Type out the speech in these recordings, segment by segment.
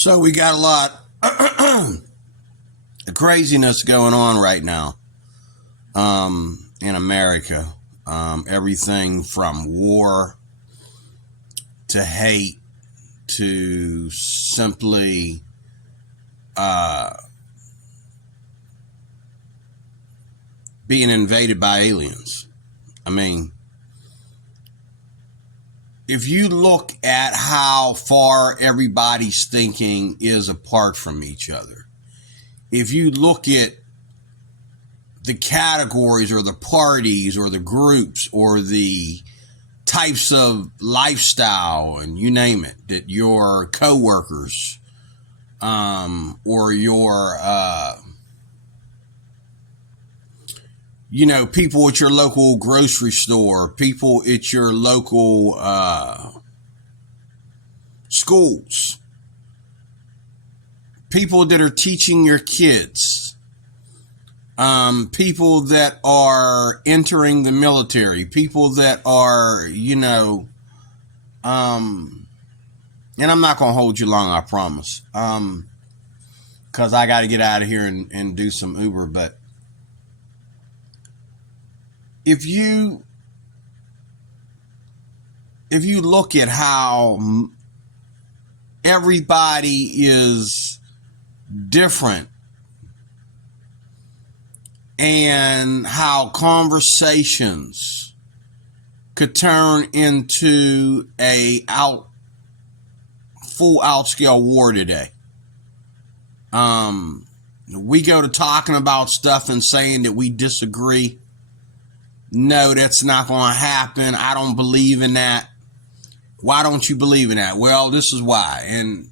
So we got a lot of craziness going on right now in America. Everything from war to hate to simply being invaded by aliens. I mean, if you look at how far everybody's thinking is apart from each other, if you look at the categories or the parties or the groups or the types of lifestyle and you name it, that your coworkers or your people at your local grocery store, people at your local schools, people that are teaching your kids, people that are entering the military, people that are, and I'm not going to hold you long, I promise, because I got to get out of here and do some Uber, but if you look at how everybody is different and how conversations could turn into a full out-scale war today. We go to talking about stuff and saying that we disagree. No, that's not going to happen. I don't believe in that. Why don't you believe in that? Well, this is why. And,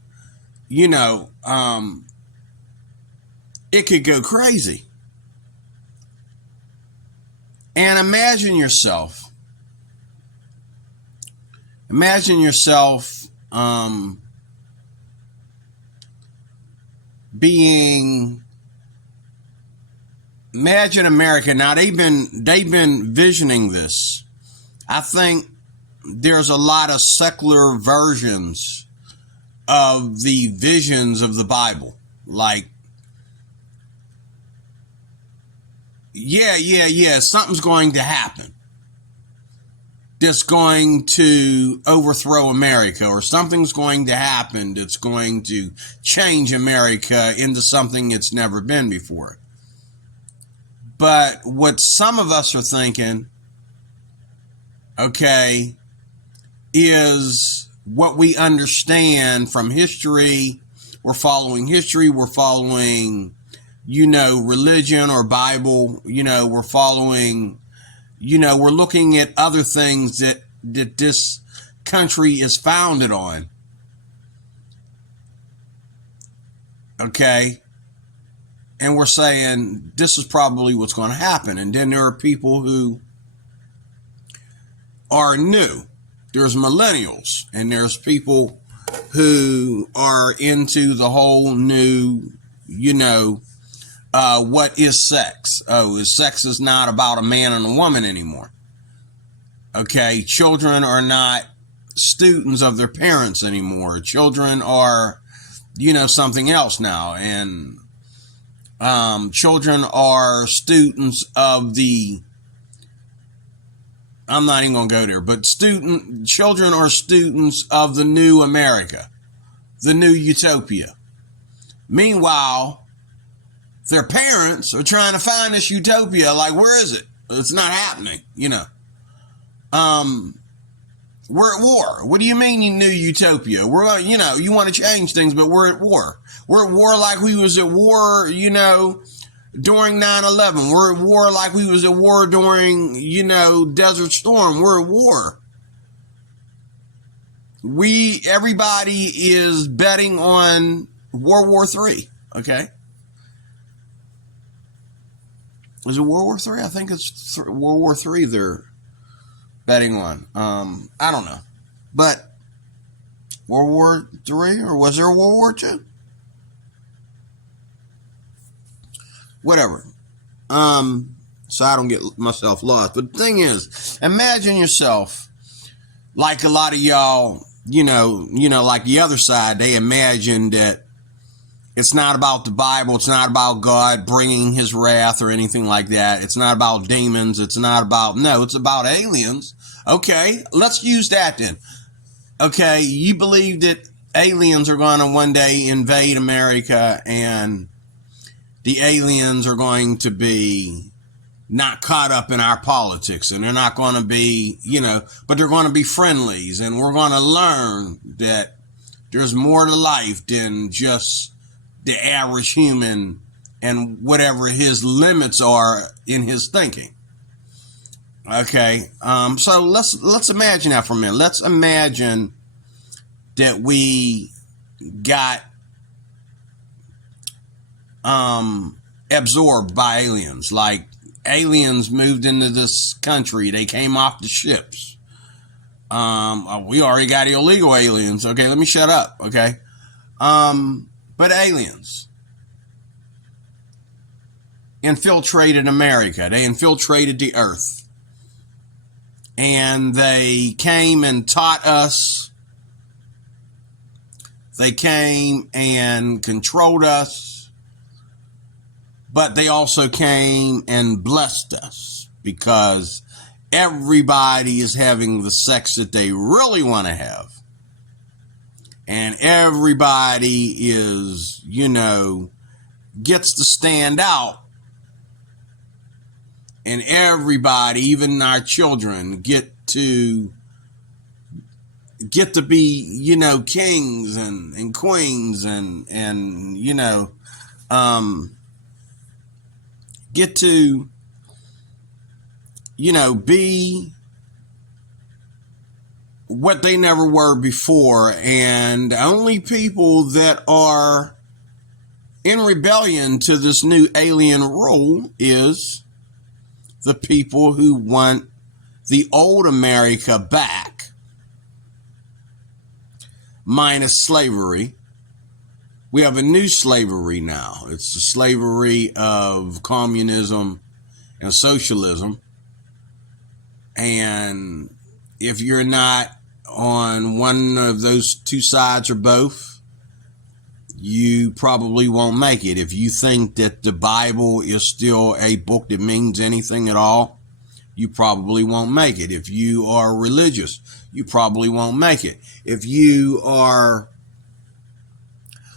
it could go crazy. And imagine yourself Imagine America. Now they've been visioning this. I think there's a lot of secular versions of the visions of the Bible. Like, yeah, something's going to happen that's going to overthrow America, or something's going to happen that's going to change America into something it's never been before. But what some of us are thinking, okay, is what we understand from history. We're following history. We're following, religion or Bible. We're following, we're looking at other things that this country is founded on. Okay. And we're saying this is probably what's going to happen. And then there are people who are new. There's millennials, and there's people who are into the whole new, what is sex? Sex is not about a man and a woman anymore. Okay. Children are not students of their parents anymore. Children are, something else now. And children are students of I'm not even going to go there, but children are students of the new America, the new utopia. Meanwhile, their parents are trying to find this utopia. Like, where is it? It's not happening, We're at war. What do you mean, you new utopia? We're, you want to change things, but we're at war. We're at war like we was at war, during 9/11. We're at war like we was at war during, Desert Storm. We're at war. Everybody is betting on World War III. Okay. Is it World War III? I think it's World War III they're betting on. I don't know. But World War III, or was there a World War II? Whatever. So I don't get myself lost. But the thing is, imagine yourself like a lot of y'all like the other side, they imagine that it's not about the Bible. It's not about God bringing his wrath or anything like that. It's not about demons. It's about aliens. Okay, let's use that then. Okay, you believe that aliens are going to one day invade America, and the aliens are going to be not caught up in our politics, and they're not going to be, but they're going to be friendlies, and we're going to learn that there's more to life than just the average human and whatever his limits are in his thinking. Okay, so let's imagine that for a minute. Let's imagine that we got absorbed by aliens. Like, aliens moved into this country. They came off the ships. We already got illegal aliens. Okay, let me shut up. Okay, but aliens infiltrated America. They infiltrated the earth. And they came and taught us. They came and controlled us. But they also came and blessed us, because everybody is having the sex that they really want to have. And everybody is, gets to stand out. And everybody, even our children, get to be, kings and queens and get to, be what they never were before. And only people that are in rebellion to this new alien rule is the people who want the old America back, minus slavery. We have a new slavery now. It's the slavery of communism and socialism. And if you're not on one of those two sides or both, you probably won't make it. If you think that the Bible is still a book that means anything at all, you probably won't make it. If you are religious, you probably won't make it. If you are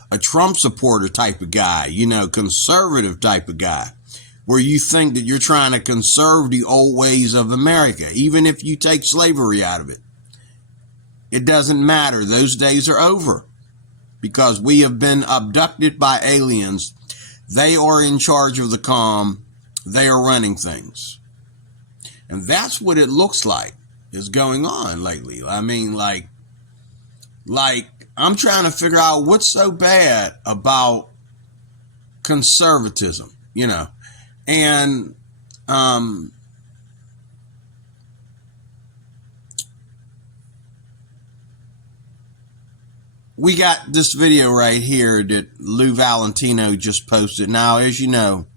a Trump supporter type of guy, conservative type of guy, where you think that you're trying to conserve the old ways of America, even if you take slavery out of it, it doesn't matter. Those days are over. Because we have been abducted by aliens. They are in charge of the comm. They are running things. And that's what it looks like is going on lately. I mean, like I'm trying to figure out what's so bad about conservatism, and we got this video right here that Lou Valentino just posted. Now, as you know,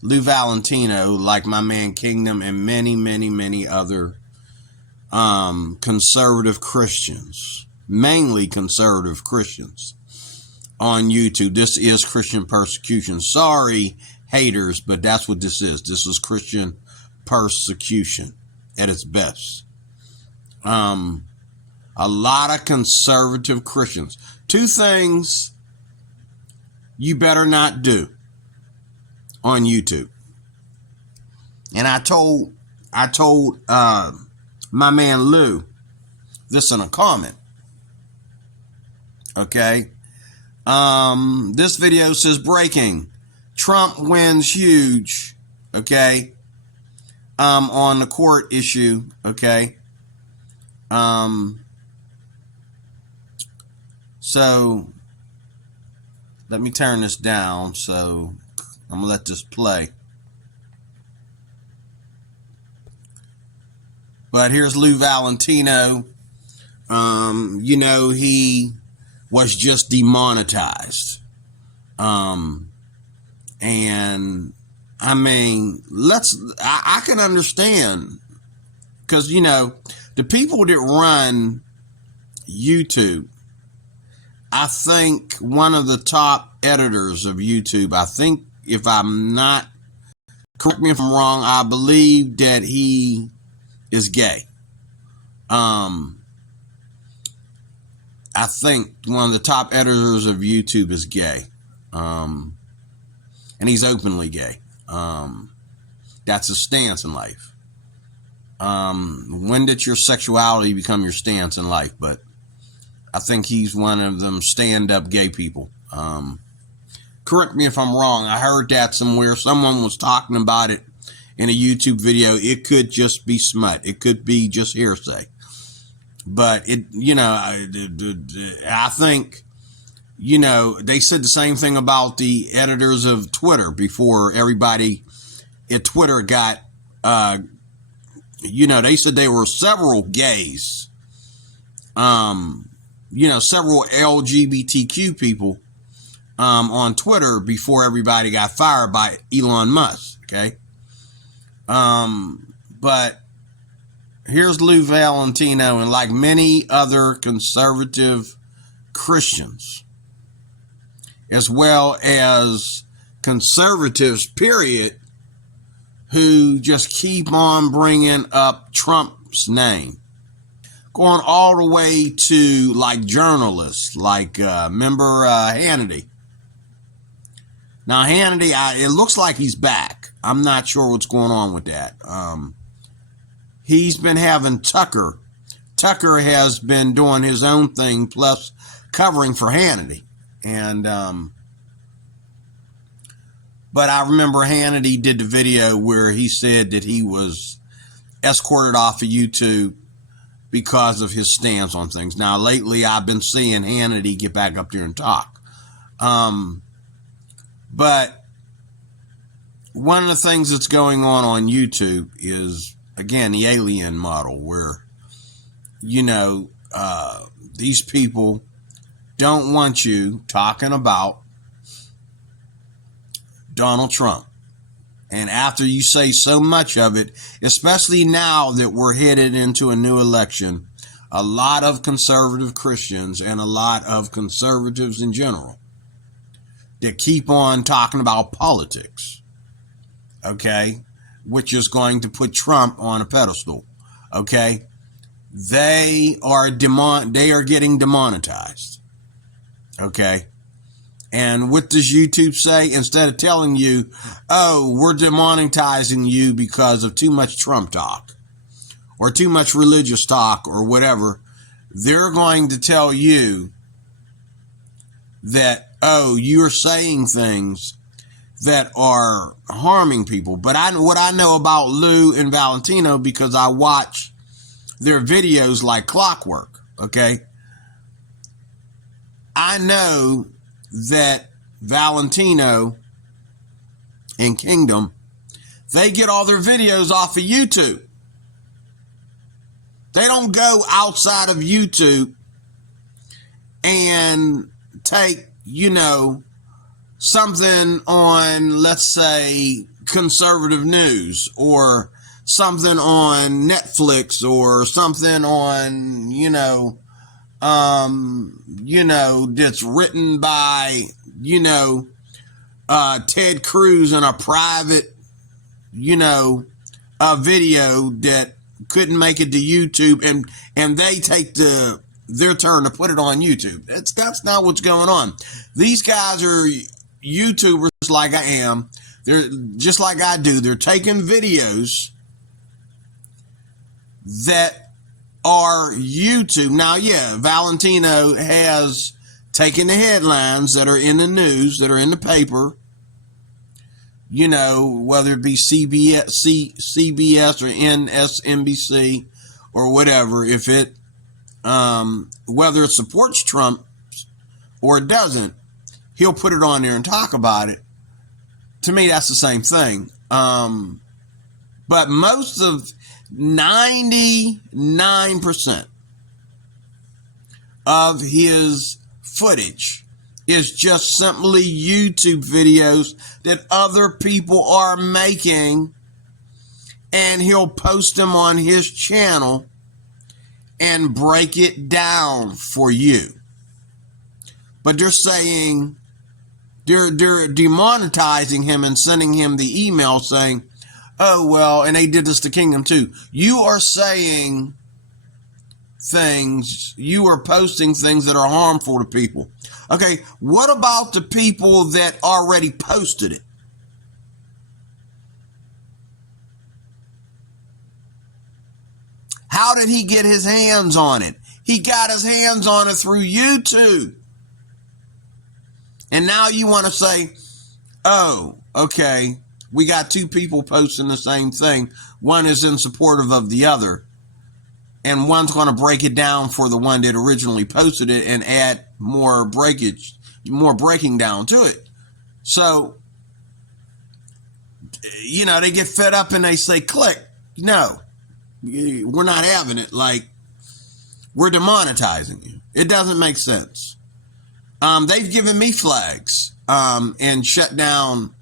Lou Valentino, like my man Kingdom and many, many, many other conservative Christians, mainly conservative Christians on YouTube. This is Christian persecution. Sorry, haters, but that's what this is. This is Christian persecution at its best. A lot of conservative Christians. Two things you better not do on YouTube. And I told my man Lou this in a comment. Okay. This video says breaking. Trump wins huge. Okay. On the court issue. Okay. So let me turn this down. So I'm gonna let this play. But here's Lou Valentino. He was just demonetized. And I mean, I can understand, because, the people that run YouTube. I think one of the top editors of YouTube, I think, if I'm not, correct me if I'm wrong, I believe that he is gay. I think one of the top editors of YouTube is gay. And he's openly gay. That's his stance in life. When did your sexuality become your stance in life? But I think he's one of them stand-up gay people. Correct me if I'm wrong. I heard that somewhere. Someone was talking about it in a YouTube video. It could just be smut. It could be just hearsay. But it, I think, they said the same thing about the editors of Twitter before everybody at Twitter got, they said there were several gays, several LGBTQ people on Twitter before everybody got fired by Elon Musk, okay? But here's Lou Valentino, and like many other conservative Christians, as well as conservatives, period, who just keep on bringing up Trump's name. Going all the way to like journalists, like remember Hannity. Now Hannity, it looks like he's back. I'm not sure what's going on with that. He's been having Tucker. Tucker has been doing his own thing, plus covering for Hannity. And but I remember Hannity did the video where he said that he was escorted off of YouTube because of his stance on things. Now, lately, I've been seeing Hannity get back up there and talk. But one of the things that's going on YouTube is, again, the alien model, where, these people don't want you talking about Donald Trump. And after you say so much of it, especially now that we're headed into a new election, a lot of conservative Christians and a lot of conservatives in general that keep on talking about politics, okay, which is going to put Trump on a pedestal, okay, they are getting demonetized, okay. And what does YouTube say? Instead of telling you, oh, we're demonetizing you because of too much Trump talk or too much religious talk or whatever, they're going to tell you that, oh, you're saying things that are harming people. But what I know about Lou and Valentino, because I watch their videos like clockwork, okay? I know that Valentino and Kingdom, they get all their videos off of YouTube. They don't go outside of YouTube and take, something on, let's say, conservative news or something on Netflix or something on, that's written by, Ted Cruz in a private, a video that couldn't make it to YouTube, and they take their turn to put it on YouTube. That's not what's going on. These guys are YouTubers like I am. They're just like I do. They're taking videos that are YouTube. Now, yeah, Valentino has taken the headlines that are in the news, that are in the paper, whether it be CBS or NBC or whatever, if it, whether it supports Trump or it doesn't, he'll put it on there and talk about it. To me, that's the same thing. But most of 99% of his footage is just simply YouTube videos that other people are making, and he'll post them on his channel, and break it down for you. But they're saying, they're demonetizing him and sending him the email saying, oh, well, and they did this to Kingdom too. You are saying things, you are posting things that are harmful to people. Okay, what about the people that already posted it? How did he get his hands on it? He got his hands on it through YouTube. And now you want to say, oh, okay, we got two people posting the same thing. One is in supportive of the other. And one's going to break it down for the one that originally posted it and add more breakage, more breaking down to it. So, you know, they get fed up and they say, click. No, we're not having it. Like, we're demonetizing you. It doesn't make sense. They've given me flags and shut down,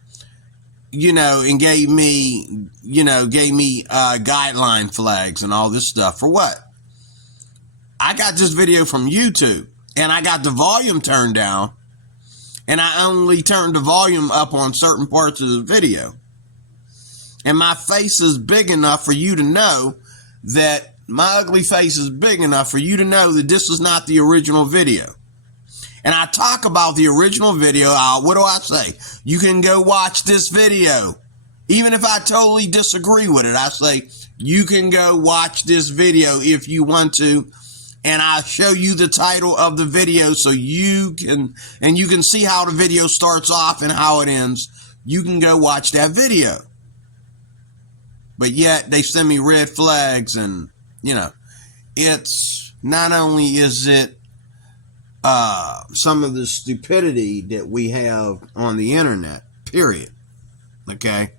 you know, and gave me guideline flags and all this stuff. For what? I got this video from YouTube and I got the volume turned down and I only turned the volume up on certain parts of the video. And my face is big enough for you to know that my ugly face is big enough for you to know that this is not the original video. And I talk about the original video. What do I say? You can go watch this video. Even if I totally disagree with it, I say, you can go watch this video if you want to. And I'll show you the title of the video so you can see how the video starts off and how it ends. You can go watch that video. But yet they send me red flags and, you know, it's not only is it some of the stupidity that we have on the internet, period. Okay.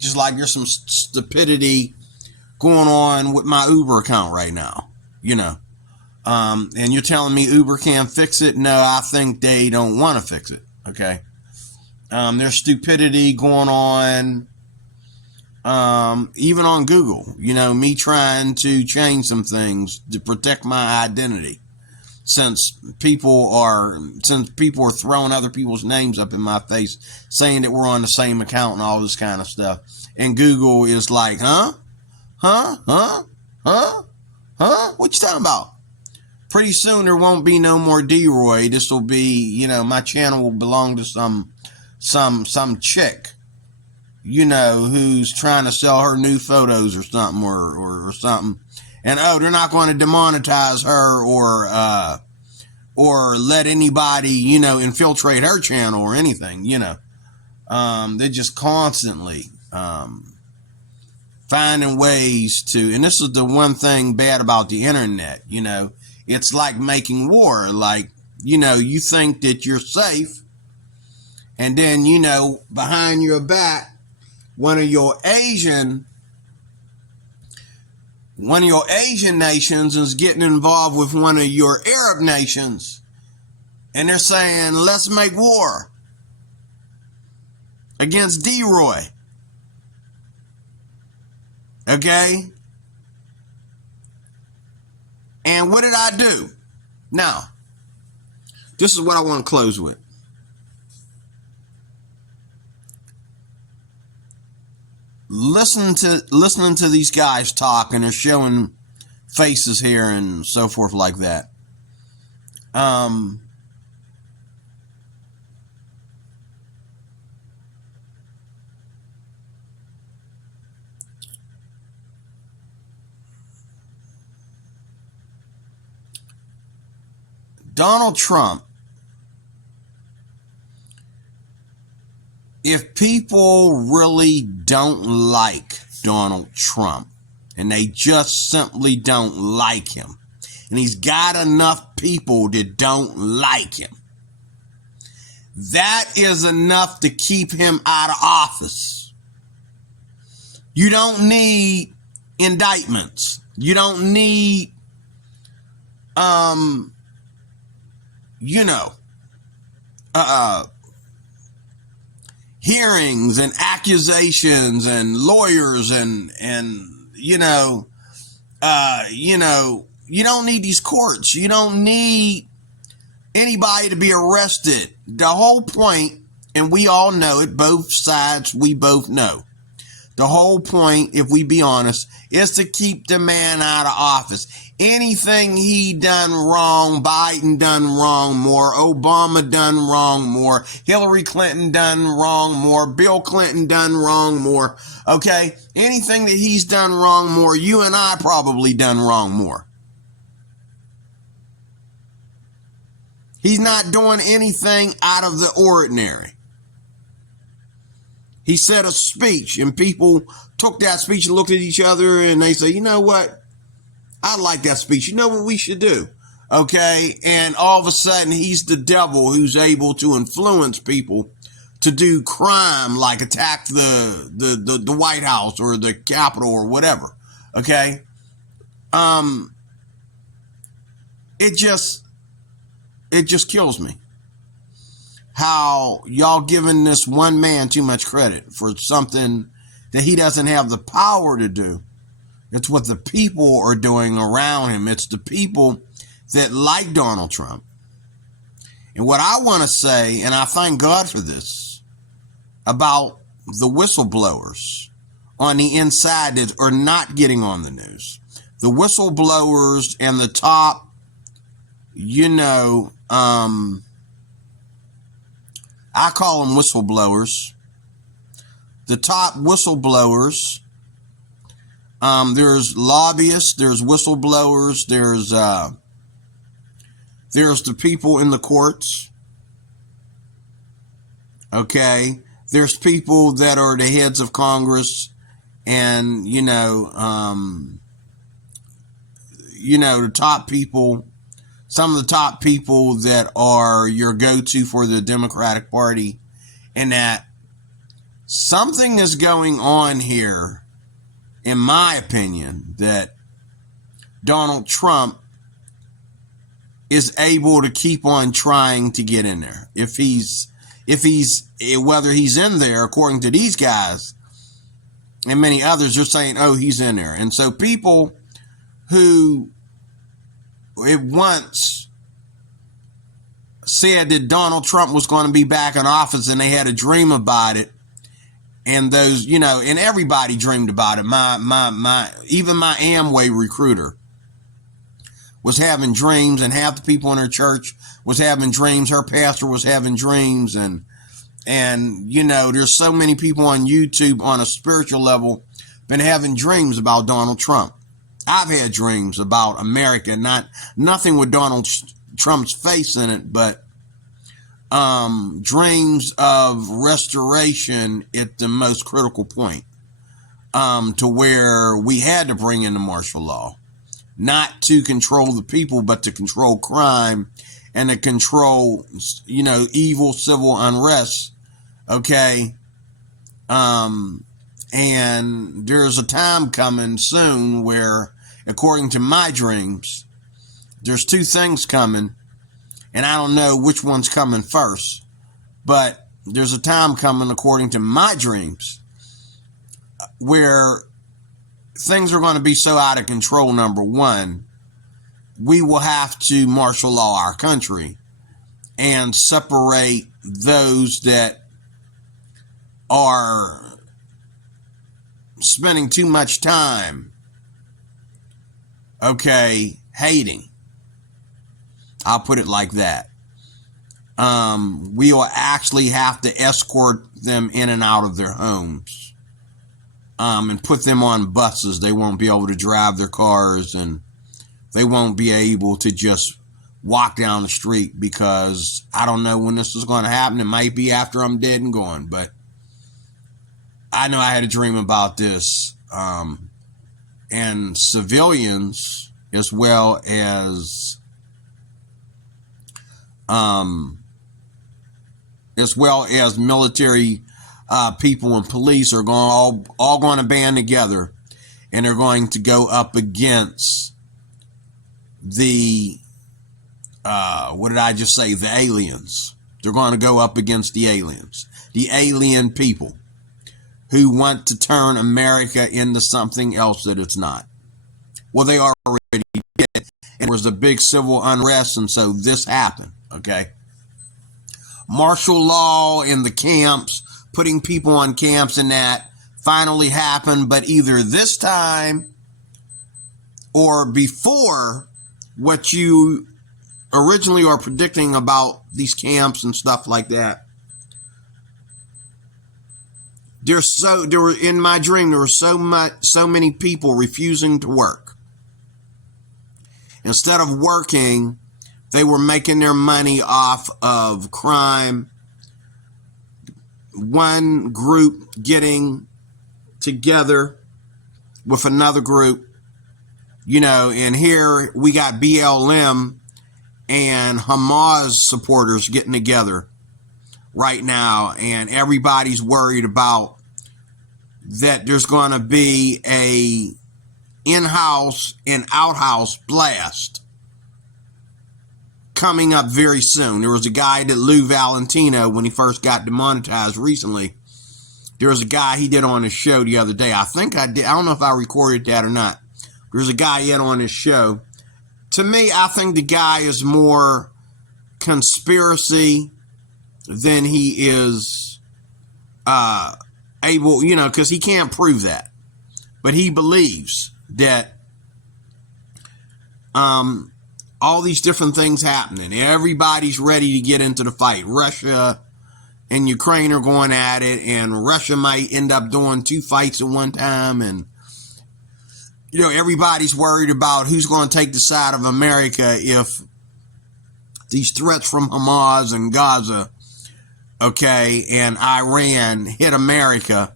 Just like there's some stupidity going on with my Uber account right now, you know. And you're telling me Uber can't fix it? No, I think they don't want to fix it. Okay. There's stupidity going on, even on Google, you know, me trying to change some things to protect my identity. Since people are throwing other people's names up in my face, saying that we're on the same account and all this kind of stuff. And Google is like, huh? What you talking about? Pretty soon there won't be no more D-Roy. This will be, you know, my channel will belong to some chick, you know, who's trying to sell her new photos or something or something. And, oh, they're not going to demonetize her or let anybody, you know, infiltrate her channel or anything, you know. They're just constantly finding ways to, and this is the one thing bad about the internet, you know. It's like making war. Like, you know, you think that you're safe, and then, you know, behind your back, one of your Asian nations is getting involved with one of your Arab nations. And they're saying, let's make war against D-Roy. Okay? And what did I do? Now, this is what I want to close with. Listening to these guys talk, and they're showing faces here and so forth like that. Donald Trump, if people really don't like Donald Trump and they just simply don't like him, and he's got enough people that don't like him, that is enough to keep him out of office. You don't need indictments. You don't need, you know, hearings and accusations and lawyers and you know, you don't need these courts. You don't need anybody to be arrested. The whole point, and we all know it, both sides, we both know. The whole point, if we be honest, is to keep the man out of office. Anything he done wrong, Biden done wrong more, Obama done wrong more, Hillary Clinton done wrong more, Bill Clinton done wrong more, okay? Anything that he's done wrong more, you and I probably done wrong more. He's not doing anything out of the ordinary. He said a speech, and people took that speech and looked at each other, and they say, you know what? I like that speech. You know what we should do? Okay? And all of a sudden, he's the devil who's able to influence people to do crime, like attack the White House or the Capitol or whatever. Okay? It just kills me how y'all giving this one man too much credit for something that he doesn't have the power to do. It's what the people are doing around him. It's the people that like Donald Trump. And what I want to say, and I thank God for this, about the whistleblowers on the inside that are not getting on the news. The whistleblowers and the top, I call them whistleblowers. The top whistleblowers, there's lobbyists, there's whistleblowers, there's the people in the courts. Okay, there's people that are the heads of Congress, and the top people. Some of the top people that are your go-to for the Democratic Party, and that something is going on here, in my opinion, that Donald Trump is able to keep on trying to get in there. Whether he's in there, according to these guys and many others, are saying, oh, he's in there. And so people who it once said that Donald Trump was going to be back in office, and they had a dream about it, and those, and everybody dreamed about it. Even my Amway recruiter was having dreams, and half the people in her church was having dreams. Her pastor was having dreams, and there's so many people on YouTube on a spiritual level been having dreams about Donald Trump. I've had dreams about America, nothing with Donald Trump's face in it, but dreams of restoration at the most critical point, to where we had to bring in the martial law, not to control the people, but to control crime and to control, evil civil unrest. Okay. And there's a time coming soon where, according to my dreams, there's two things coming, and I don't know which one's coming first, but there's a time coming, according to my dreams, where things are going to be so out of control. Number one, we will have to martial law our country and separate those that are spending too much time, hating. I'll put it like that. We will actually have to escort them in and out of their homes, and put them on buses. They won't be able to drive their cars, and they won't be able to just walk down the street, because I don't know when this is going to happen. It might be after I'm dead and gone, but I know I had a dream about this, and civilians as well as military people and police are all going to band together, and they're going to go up against the the aliens. They're going to go up against the aliens, the alien people who want to turn America into something else that it's not. Well, they already did. And there was a big civil unrest, and so this happened, okay? Martial law in the camps, putting people on camps and that finally happened, but either this time or before what you originally are predicting about these camps and stuff like that. In my dream, there were so many people refusing to work. Instead of working, they were making their money off of crime. One group getting together with another group, and here we got BLM and Hamas supporters getting together right now, and everybody's worried about that there's going to be a in-house and out-house blast coming up very soon. There was a guy that Lou Valentino, when he first got demonetized recently, there was a guy he did on his show the other day. I think I did. I don't know if I recorded that or not. There's a guy he had on his show. To me, I think the guy is more conspiracy than he is able, because he can't prove that. But he believes that all these different things happening. Everybody's ready to get into the fight. Russia and Ukraine are going at it, and Russia might end up doing 2 fights at one time, and everybody's worried about who's going to take the side of America if these threats from Hamas and Gaza, okay, and Iran hit America.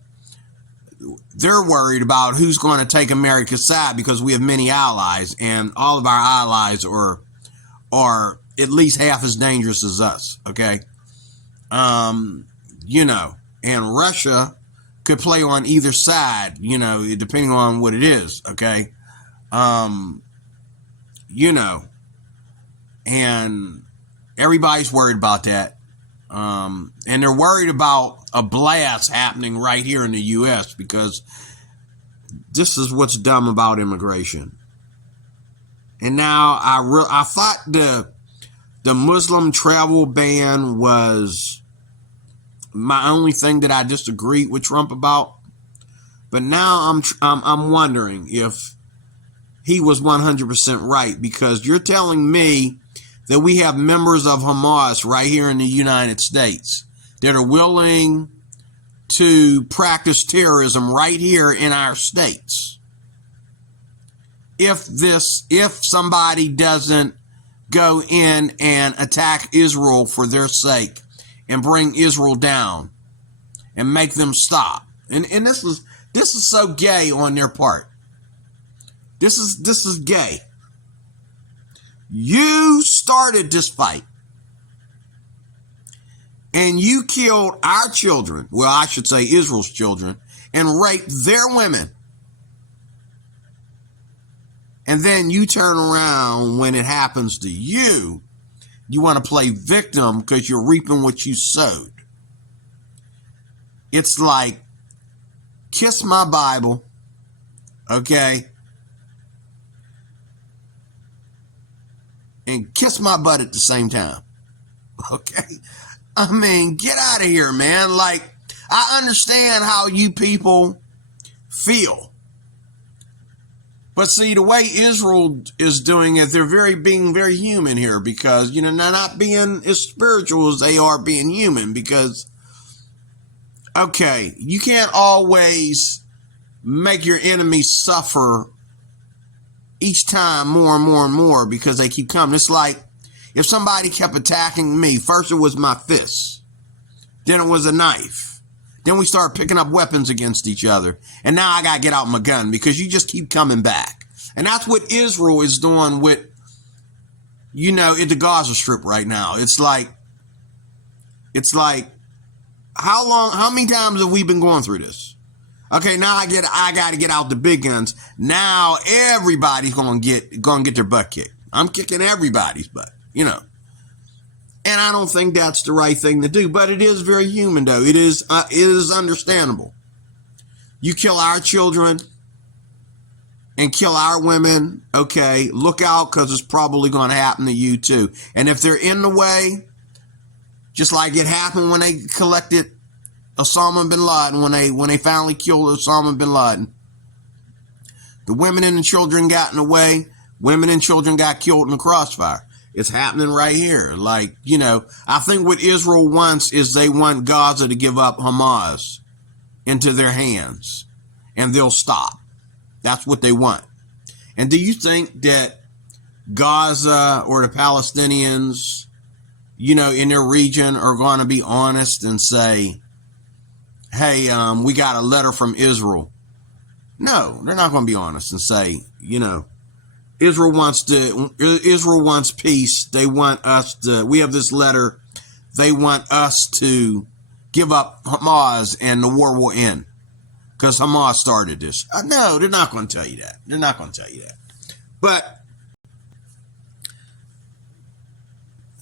They're worried about who's going to take America's side because we have many allies, and all of our allies are at least half as dangerous as us, okay? And Russia could play on either side, depending on what it is, okay? And everybody's worried about that. And they're worried about a blast happening right here in the U.S. because this is what's dumb about immigration. And now I thought the Muslim travel ban was my only thing that I disagreed with Trump about. But now I'm wondering if he was 100% right, because you're telling me that we have members of Hamas right here in the United States that are willing to practice terrorism right here in our states. If somebody doesn't go in and attack Israel for their sake and bring Israel down and make them stop. And this is so gay on their part. This is gay. You started this fight. And you killed our children, well, I should say Israel's children, and raped their women. And then you turn around when it happens to you, you want to play victim because you're reaping what you sowed. It's like, kiss my Bible, okay? And kiss my butt at the same time, okay? I mean, get out of here, man. Like, I understand how you people feel. But see, the way Israel is doing it, they're being very human here, because, they're not being as spiritual as they are being human, because, okay, you can't always make your enemies suffer each time more and more and more because they keep coming. It's like if somebody kept attacking me, first it was my fists, then it was a knife. Then we start picking up weapons against each other. And now I got to get out my gun because you just keep coming back. And that's what Israel is doing with, at the Gaza Strip right now. It's like, how many times have we been going through this? Okay, now I got to get out the big guns. Now everybody's going to get their butt kicked. I'm kicking everybody's butt, And I don't think that's the right thing to do, but it is very human, though. It is understandable. You kill our children, and kill our women, okay, look out, because it's probably going to happen to you too. And if they're in the way, just like it happened when they collected Osama bin Laden, when they finally killed Osama bin Laden, the women and the children got in the way. Women and children got killed in the crossfire. It's happening right here. Like, you know, I think what Israel wants is they want Gaza to give up Hamas into their hands, and they'll stop. That's what they want. And do you think that Gaza or the Palestinians, you know, in their region are going to be honest and say, hey, we got a letter from Israel? No, they're not going to be honest and say, you know, Israel wants peace. They want us to, we have this letter. They want us to give up Hamas and the war will end because Hamas started this. No, they're not going to tell you that. They're not going to tell you that. But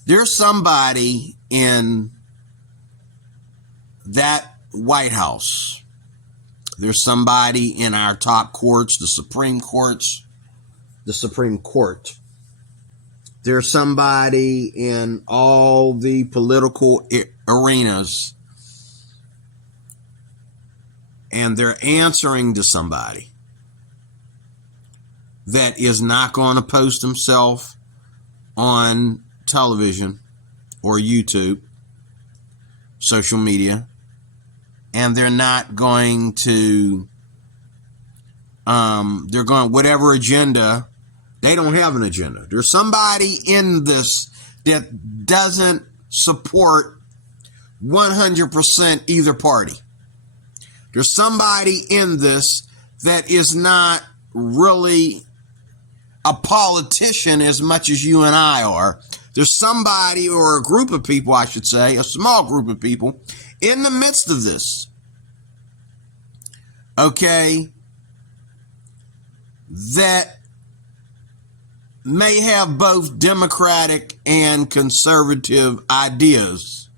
there's somebody in that White House. There's somebody in our top courts, the Supreme Court. There's somebody in all the political arenas, and they're answering to somebody that is not going to post himself on television or YouTube, social media, and they're not going to, they're going, whatever agenda, they don't have an agenda. There's somebody in this that doesn't support 100% either party. There's somebody in this that is not really a politician as much as you and I are. There's somebody, or a group of people, I should say, a small group of people in the midst of this, okay, that may have both democratic and conservative ideas,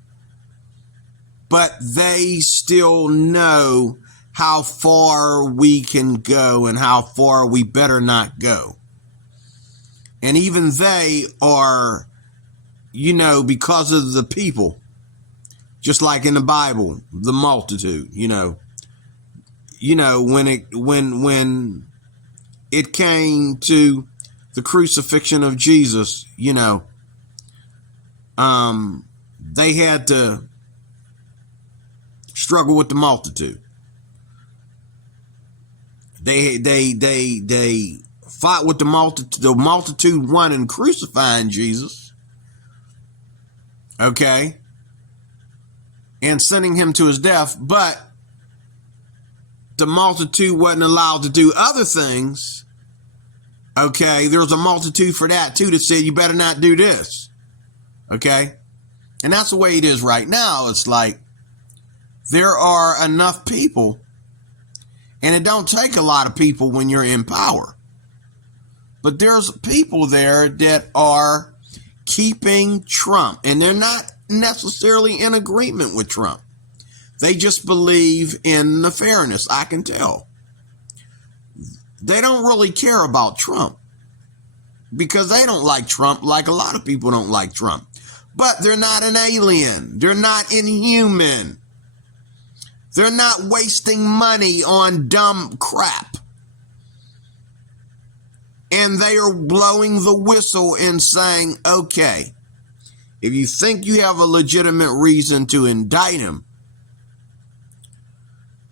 but they still know how far we can go and how far we better not go. And even they are, you know, because of the people, just like in the Bible, the multitude, you know, when it came to the crucifixion of Jesus, you know, they had to struggle with the multitude. They fought with the multitude. The multitude won in crucifying Jesus, okay, and sending him to his death, but the multitude wasn't allowed to do other things. Okay, there was a multitude for that too that said, you better not do this. Okay, and that's the way it is right now. It's like there are enough people, and it don't take a lot of people when you're in power, but there's people there that are keeping Trump, and they're not necessarily in agreement with Trump. They just believe in the fairness. I can tell. They don't really care about Trump because they don't like Trump like a lot of people don't like Trump. But they're not an alien. They're not inhuman. They're not wasting money on dumb crap. And they are blowing the whistle and saying, okay, if you think you have a legitimate reason to indict him,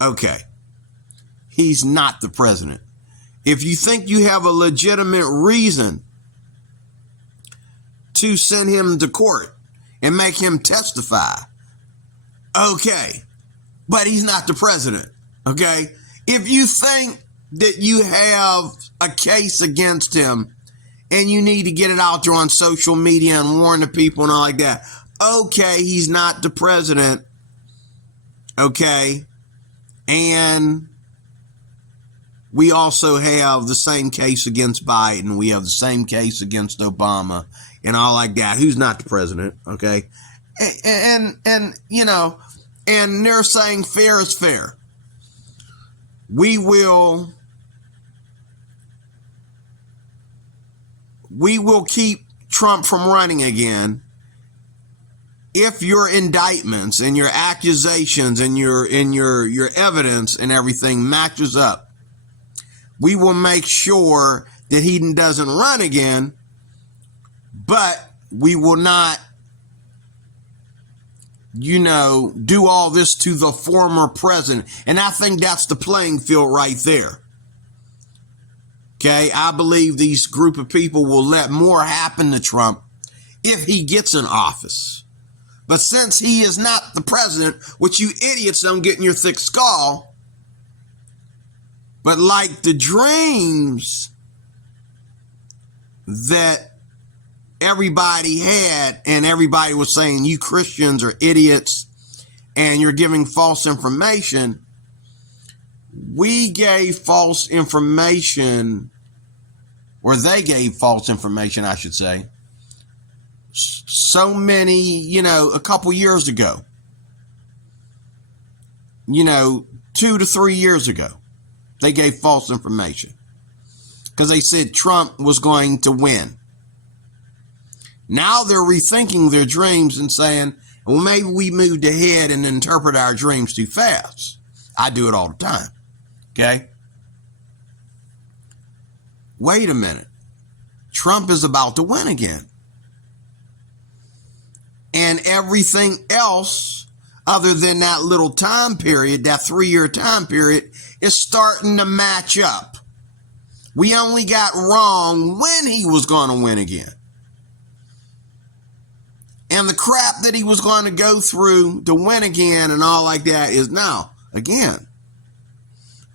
okay, he's not the president. If you think you have a legitimate reason to send him to court and make him testify, okay, but he's not the president, okay? If you think that you have a case against him and you need to get it out there on social media and warn the people and all like that, okay, he's not the president, okay? And we also have the same case against Biden. We have the same case against Obama and all like that. Who's not the president? Okay. And you know, and they're saying fair is fair. We will we will keep Trump from running again if your indictments and your accusations and your evidence and everything matches up. We will make sure that he doesn't run again, but we will not, do all this to the former president. And I think that's the playing field right there. Okay, I believe these group of people will let more happen to Trump if he gets in office. But since he is not the president, which you idiots don't get in your thick skull, but like the dreams that everybody had, and everybody was saying you Christians are idiots and you're giving false information, we gave false information, or they gave false information, I should say, so many, a couple years ago, 2 to 3 years ago, they gave false information because they said Trump was going to win. Now they're rethinking their dreams and saying, well, maybe we moved ahead and interpret our dreams too fast. I do it all the time. Okay? Wait a minute. Trump is about to win again. And everything else other than that little time period, that 3-year time period, is starting to match up. We only got wrong when he was going to win again. And the crap that he was going to go through to win again and all like that is now, again,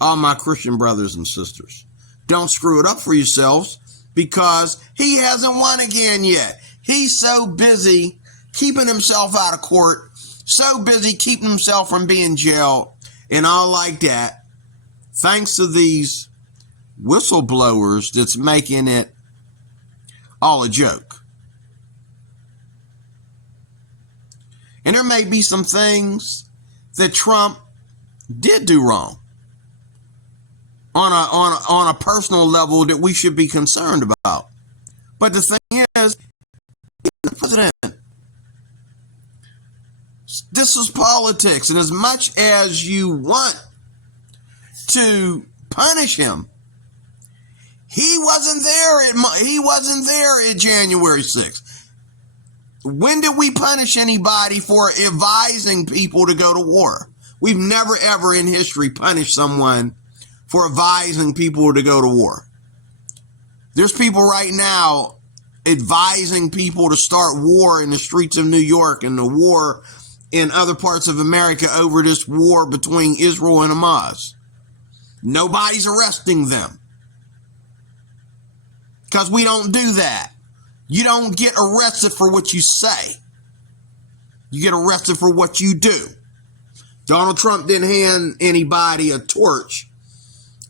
all my Christian brothers and sisters, don't screw it up for yourselves because he hasn't won again yet. He's so busy keeping himself out of court, so busy keeping himself from being jailed and all like that, thanks to these whistleblowers that's making it all a joke. And there may be some things that Trump did do wrong on a personal level that we should be concerned about. But the thing is, he's the president. This is politics, and as much as you want to punish him, he wasn't there at January 6th. When did we punish anybody for advising people to go to war? We've never ever in history punished someone for advising people to go to war. There's people right now advising people to start war in the streets of New York and the war in other parts of America over this war between Israel and Hamas. Nobody's arresting them because we don't do that. You don't get arrested for what you say. You get arrested for what you do. Donald Trump didn't hand anybody a torch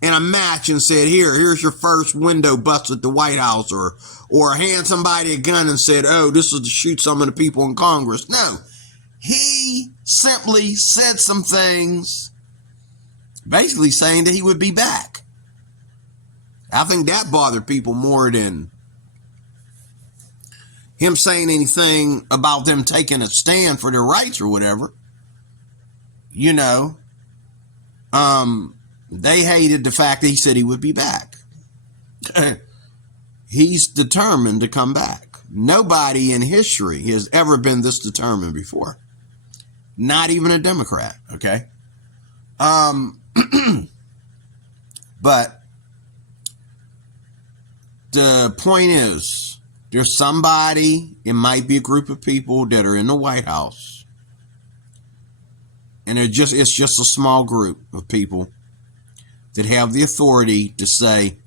and a match and said, here's your first window bust at the White House, or hand somebody a gun and said, oh, this is to shoot some of the people in Congress. No, he simply said some things basically saying that he would be back. I think that bothered people more than him saying anything about them taking a stand for their rights or whatever. They hated the fact that he said he would be back. He's determined to come back. Nobody in history has ever been this determined before. Not even a Democrat, okay? But the point is, there's somebody, it might be a group of people that are in the White House, and it's just a small group of people that have the authority to say,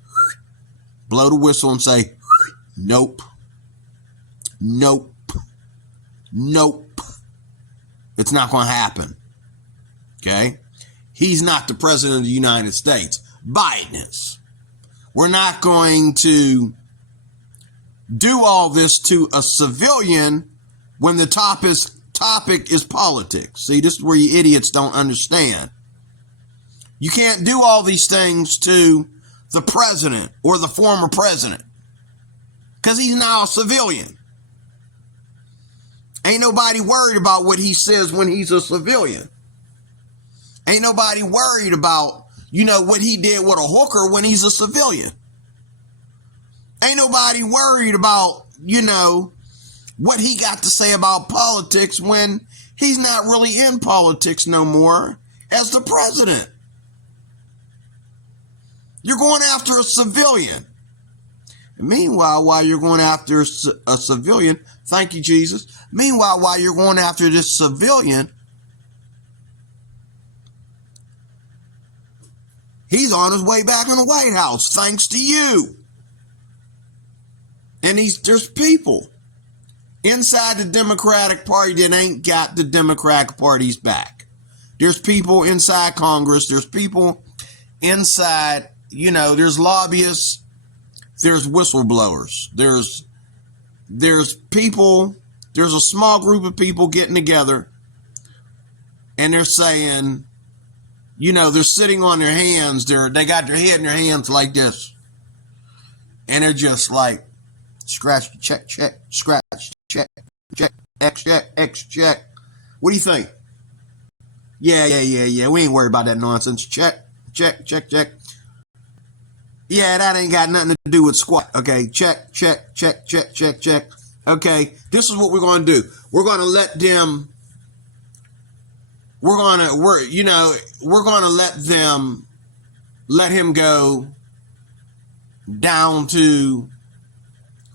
blow the whistle and say, nope, nope, nope. It's not going to happen. Okay? He's not the president of the United States. Biden is. We're not going to do all this to a civilian when the topic is politics. See, this is where you idiots don't understand. You can't do all these things to the president or the former president. because he's now a civilian. Ain't nobody worried about what he says when he's a civilian. Ain't nobody worried about, what he did with a hooker when he's a civilian. Ain't nobody worried about, what he got to say about politics when he's not really in politics no more as the president. You're going after a civilian. Meanwhile, while you're going after a civilian, thank you, Jesus. Meanwhile, while you're going after this civilian, he's on his way back in the White House, thanks to you. And there's people inside the Democratic Party that ain't got the Democratic Party's back. There's people inside Congress. There's people inside, there's lobbyists. There's whistleblowers. There's people, there's a small group of people getting together and they're saying, they're sitting on their hands. They got their head in their hands like this. And they're just like, scratch, check, scratch, check, X, check. What do you think? Yeah. We ain't worried about that nonsense. Check. Yeah, that ain't got nothing to do with squat. Okay, check. Okay, this is what we're going to do. We're going to let them, let him go down to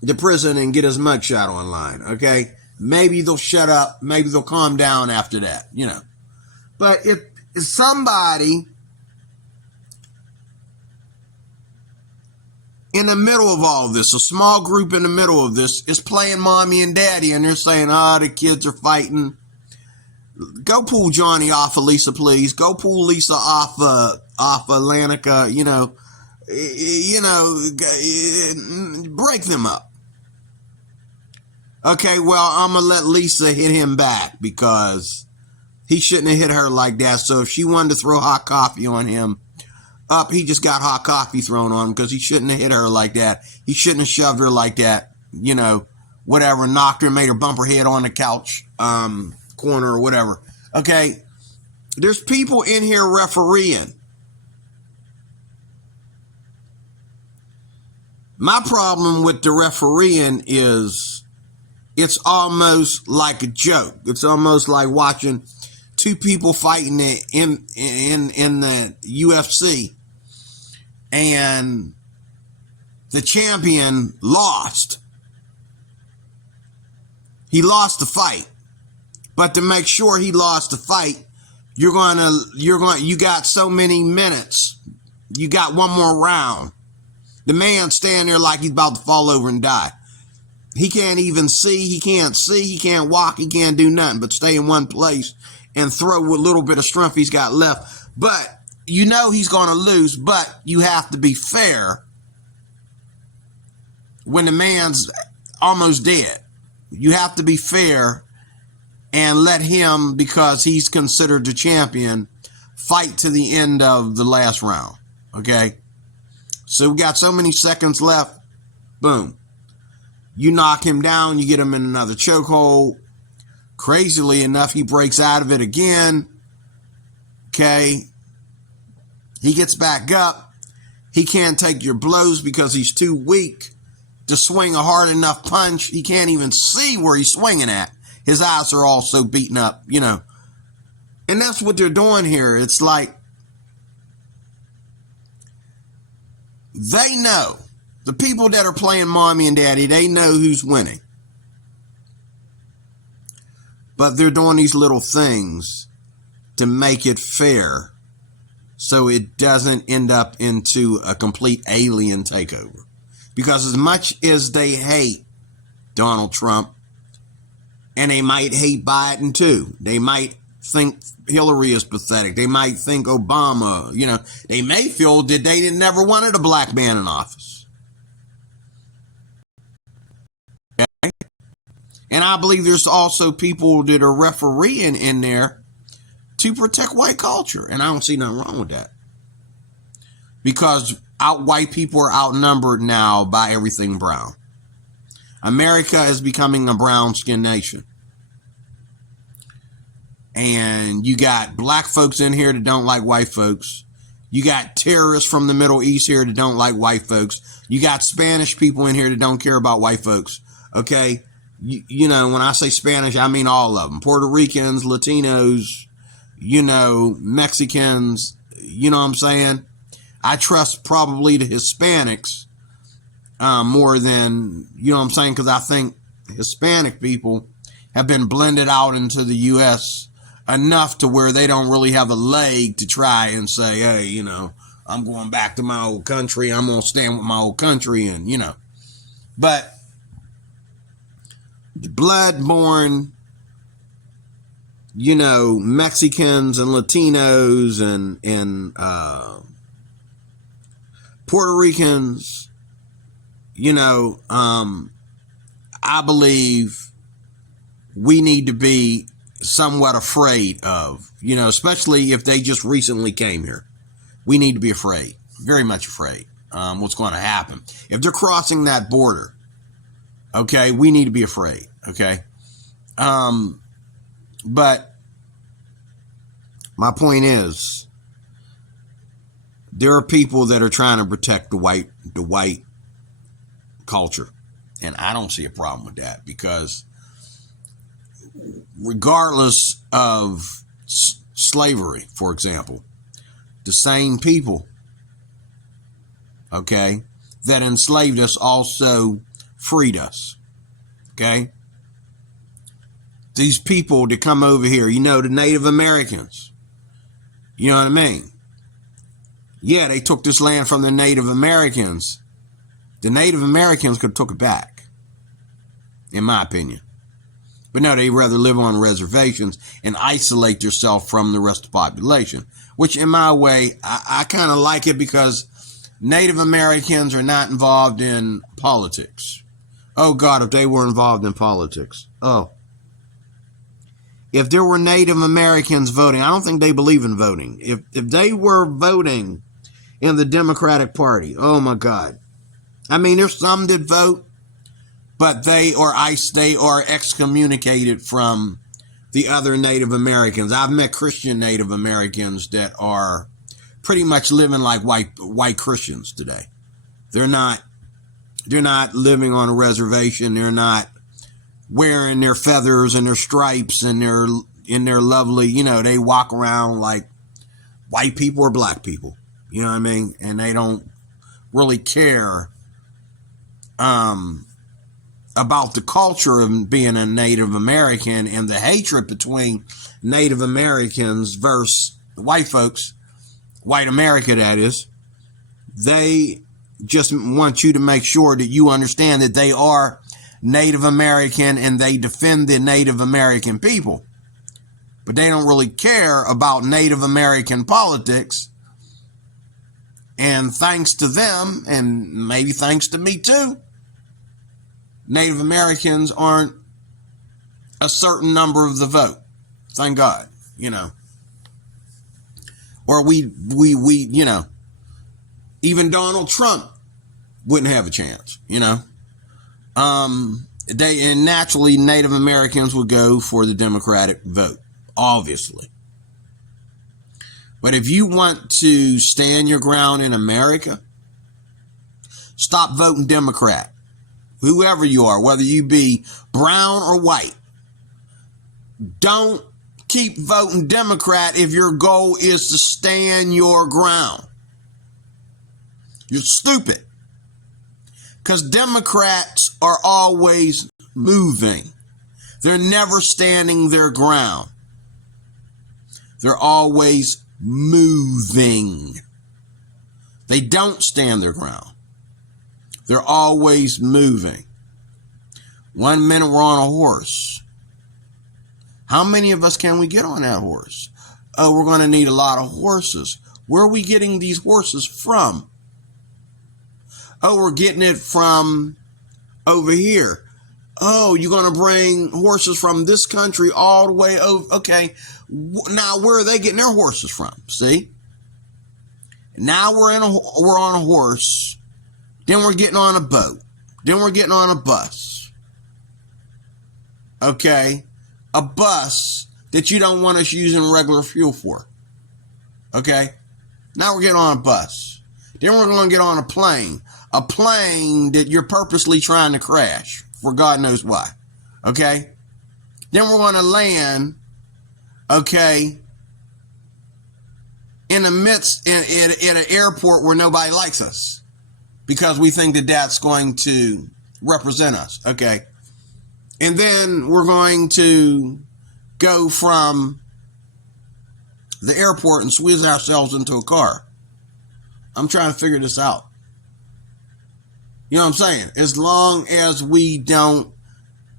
the prison and get his mugshot online. Okay, maybe they'll shut up. Maybe they'll calm down after that, But if somebody in the middle of all this, a small group in the middle of this is playing mommy and daddy, and they're saying, the kids are fighting. Go pull Johnny off of Lisa, please. Go pull Lisa off Atlantica, break them up. Okay, well, I'm going to let Lisa hit him back because he shouldn't have hit her like that. So if she wanted to throw hot coffee on him, he just got hot coffee thrown on him because he shouldn't have hit her like that. He shouldn't have shoved her like that, whatever, knocked her, made her bump her head on the couch corner or whatever. Okay, there's people in here refereeing. My problem with the refereeing is it's almost like a joke. It's almost like watching two people fighting in the UFC and the champion lost. He lost the fight. But to make sure he lost the fight, you got so many minutes. You got one more round. The man's standing there like he's about to fall over and die. He can't even see. He can't walk. He can't do nothing but stay in one place and throw what little bit of strength he's got left. But he's going to lose, but you have to be fair when the man's almost dead. You have to be fair and let him, because he's considered the champion, fight to the end of the last round. Okay? So we got so many seconds left. Boom. You knock him down, you get him in another chokehold. Crazily enough, he breaks out of it again. Okay. He gets back up. He can't take your blows because he's too weak to swing a hard enough punch. He can't even see where he's swinging at. His eyes are all so beaten up, And that's what they're doing here. It's like they know. The people that are playing mommy and daddy, they know who's winning. But they're doing these little things to make it fair so it doesn't end up into a complete alien takeover. Because as much as they hate Donald Trump, and they might hate Biden too, they might think Hillary is pathetic, they might think Obama, they may feel that they never wanted a black man in office. Okay? And I believe there's also people that are refereeing in there to protect white culture. And I don't see nothing wrong with that. Because white people are outnumbered now by everything brown. America is becoming a brown-skinned nation. And you got black folks in here that don't like white folks. You got terrorists from the Middle East here that don't like white folks. You got Spanish people in here that don't care about white folks. Okay? You know, when I say Spanish, I mean all of them. Puerto Ricans, Latinos, you know, Mexicans, you know what I'm saying? I trust probably the Hispanics more than, you know what I'm saying? Because I think Hispanic people have been blended out into the U.S. enough to where they don't really have a leg to try and say, hey, you know, I'm going back to my old country. I'm going to stand with my old country and, you know. But blood-born, you know, Mexicans and Latinos and Puerto Ricans, you know, I believe we need to be somewhat afraid of, you know, especially if they just recently came here. We need to be afraid, very much afraid, what's going to happen. If they're crossing that border, okay, we need to be afraid, okay? But my point is, there are people that are trying to protect the white culture. And I don't see a problem with that, because regardless of slavery, for example, the same people, okay, that enslaved us also freed us, okay? These people that come over here, you know, the Native Americans, you know what I mean? Yeah, they took this land from the Native Americans. The Native Americans could have took it back, in my opinion. But no, they'd rather live on reservations and isolate themselves from the rest of the population, which in my way, I kind of like it, because Native Americans are not involved in politics. Oh, God, if they were involved in politics. Oh. If there were Native Americans voting, I don't think they believe in voting. If they were voting in the Democratic Party, oh, my God. I mean, there's some that vote, but they are excommunicated from the other Native Americans. I've met Christian Native Americans that are pretty much living like white Christians today. They're not living on a reservation. They're not wearing their feathers and their stripes and their lovely, you know, they walk around like white people or black people. You know what I mean? And they don't really care about the culture of being a Native American, and the hatred between Native Americans versus white folks, white America, that is. They just want you to make sure that you understand that they are Native American and they defend the Native American people. But they don't really care about Native American politics. And thanks to them, and maybe thanks to me too, Native Americans aren't a certain number of the vote. Thank God, you know. Or we, you know, even Donald Trump wouldn't have a chance, you know. And naturally Native Americans would go for the Democratic vote, obviously. But if you want to stand your ground in America, stop voting Democrat. Whoever you are, whether you be brown or white, don't keep voting Democrat if your goal is to stand your ground. You're stupid. Because Democrats are always moving. They're never standing their ground. They're always moving. They don't stand their ground. They're always moving. 1 minute we're on a horse. How many of us can we get on that horse? Oh, we're going to need a lot of horses. Where are we getting these horses from? Oh, we're getting it from over here. Oh, you're going to bring horses from this country all the way over. Okay. Now, where are they getting their horses from? See? Now we're on a horse. Then we're getting on a boat. Then we're getting on a bus. okay, a bus that you don't want us using regular fuel for. Okay? Now we're getting on a bus. Then we're going to get on a plane. A plane that you're purposely trying to crash for God knows why. Okay? Then we're going to land, okay, in the midst, in an airport where nobody likes us because we think that that's going to represent us. Okay? And then we're going to go from the airport and squeeze ourselves into a car. I'm trying to figure this out. You know what I'm saying? As long as we don't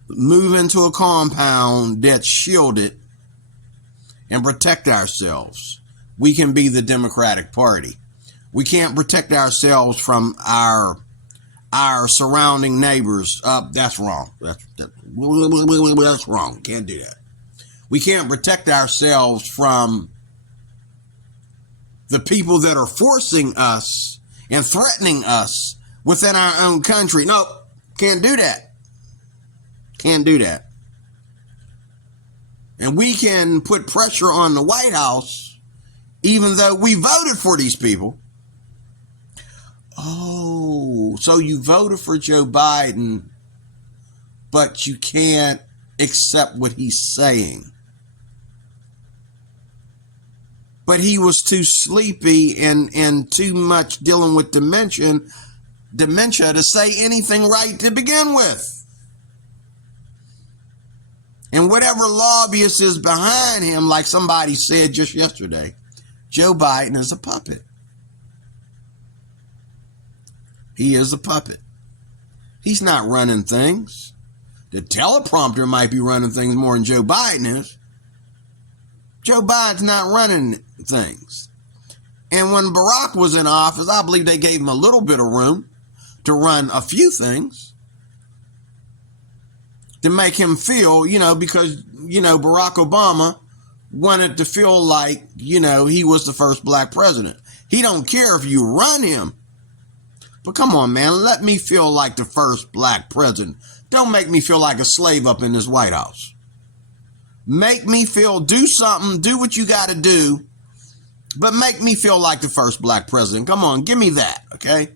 move into a compound that's shielded and protect ourselves, we can be the Democratic Party. We can't protect ourselves from our surrounding neighbors. That's wrong. That's wrong. Can't do that. We can't protect ourselves from the people that are forcing us and threatening us within our own country. Nope, can't do that. Can't do that. And we can put pressure on the White House, even though we voted for these people. Oh, so you voted for Joe Biden, but you can't accept what he's saying. But he was too sleepy and too much dealing with dementia to say anything right to begin with. And whatever lobbyist is behind him, like somebody said just yesterday, Joe Biden is a puppet. He is a puppet. He's not running things. The teleprompter might be running things more than Joe Biden is. Joe Biden's not running things. And when Barack was in office, I believe they gave him a little bit of room to run a few things to make him feel, because, Barack Obama wanted to feel like, he was the first black president. He don't care if you run him. But come on, man, let me feel like the first black president. Don't make me feel like a slave up in this White House. Make me feel, do something, do what you got to do, but make me feel like the first black president. Come on, give me that, okay?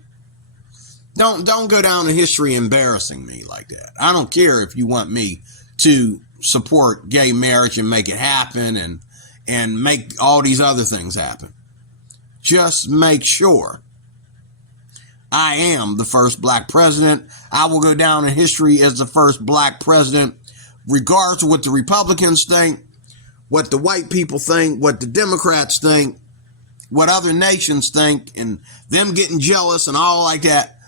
Don't go down in history embarrassing me like that. I don't care if you want me to support gay marriage and make it happen and make all these other things happen. Just make sure I am the first black president. I will go down in history as the first black president, regardless of what the Republicans think, what the white people think, what the Democrats think, what other nations think, and them getting jealous and all like that.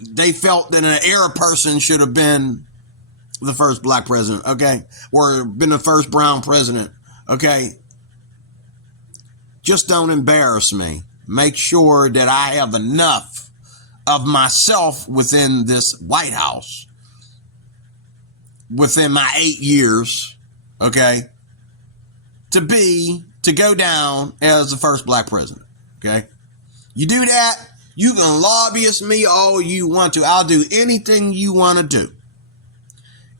They felt that an Arab person should have been the first black president, okay? Or been the first brown president, okay? Just don't embarrass me. Make sure that I have enough of myself within this White House within my 8 years, okay, to go down as the first black president, okay? You do that, you can lobbyist me all you want to. I'll do anything you want to do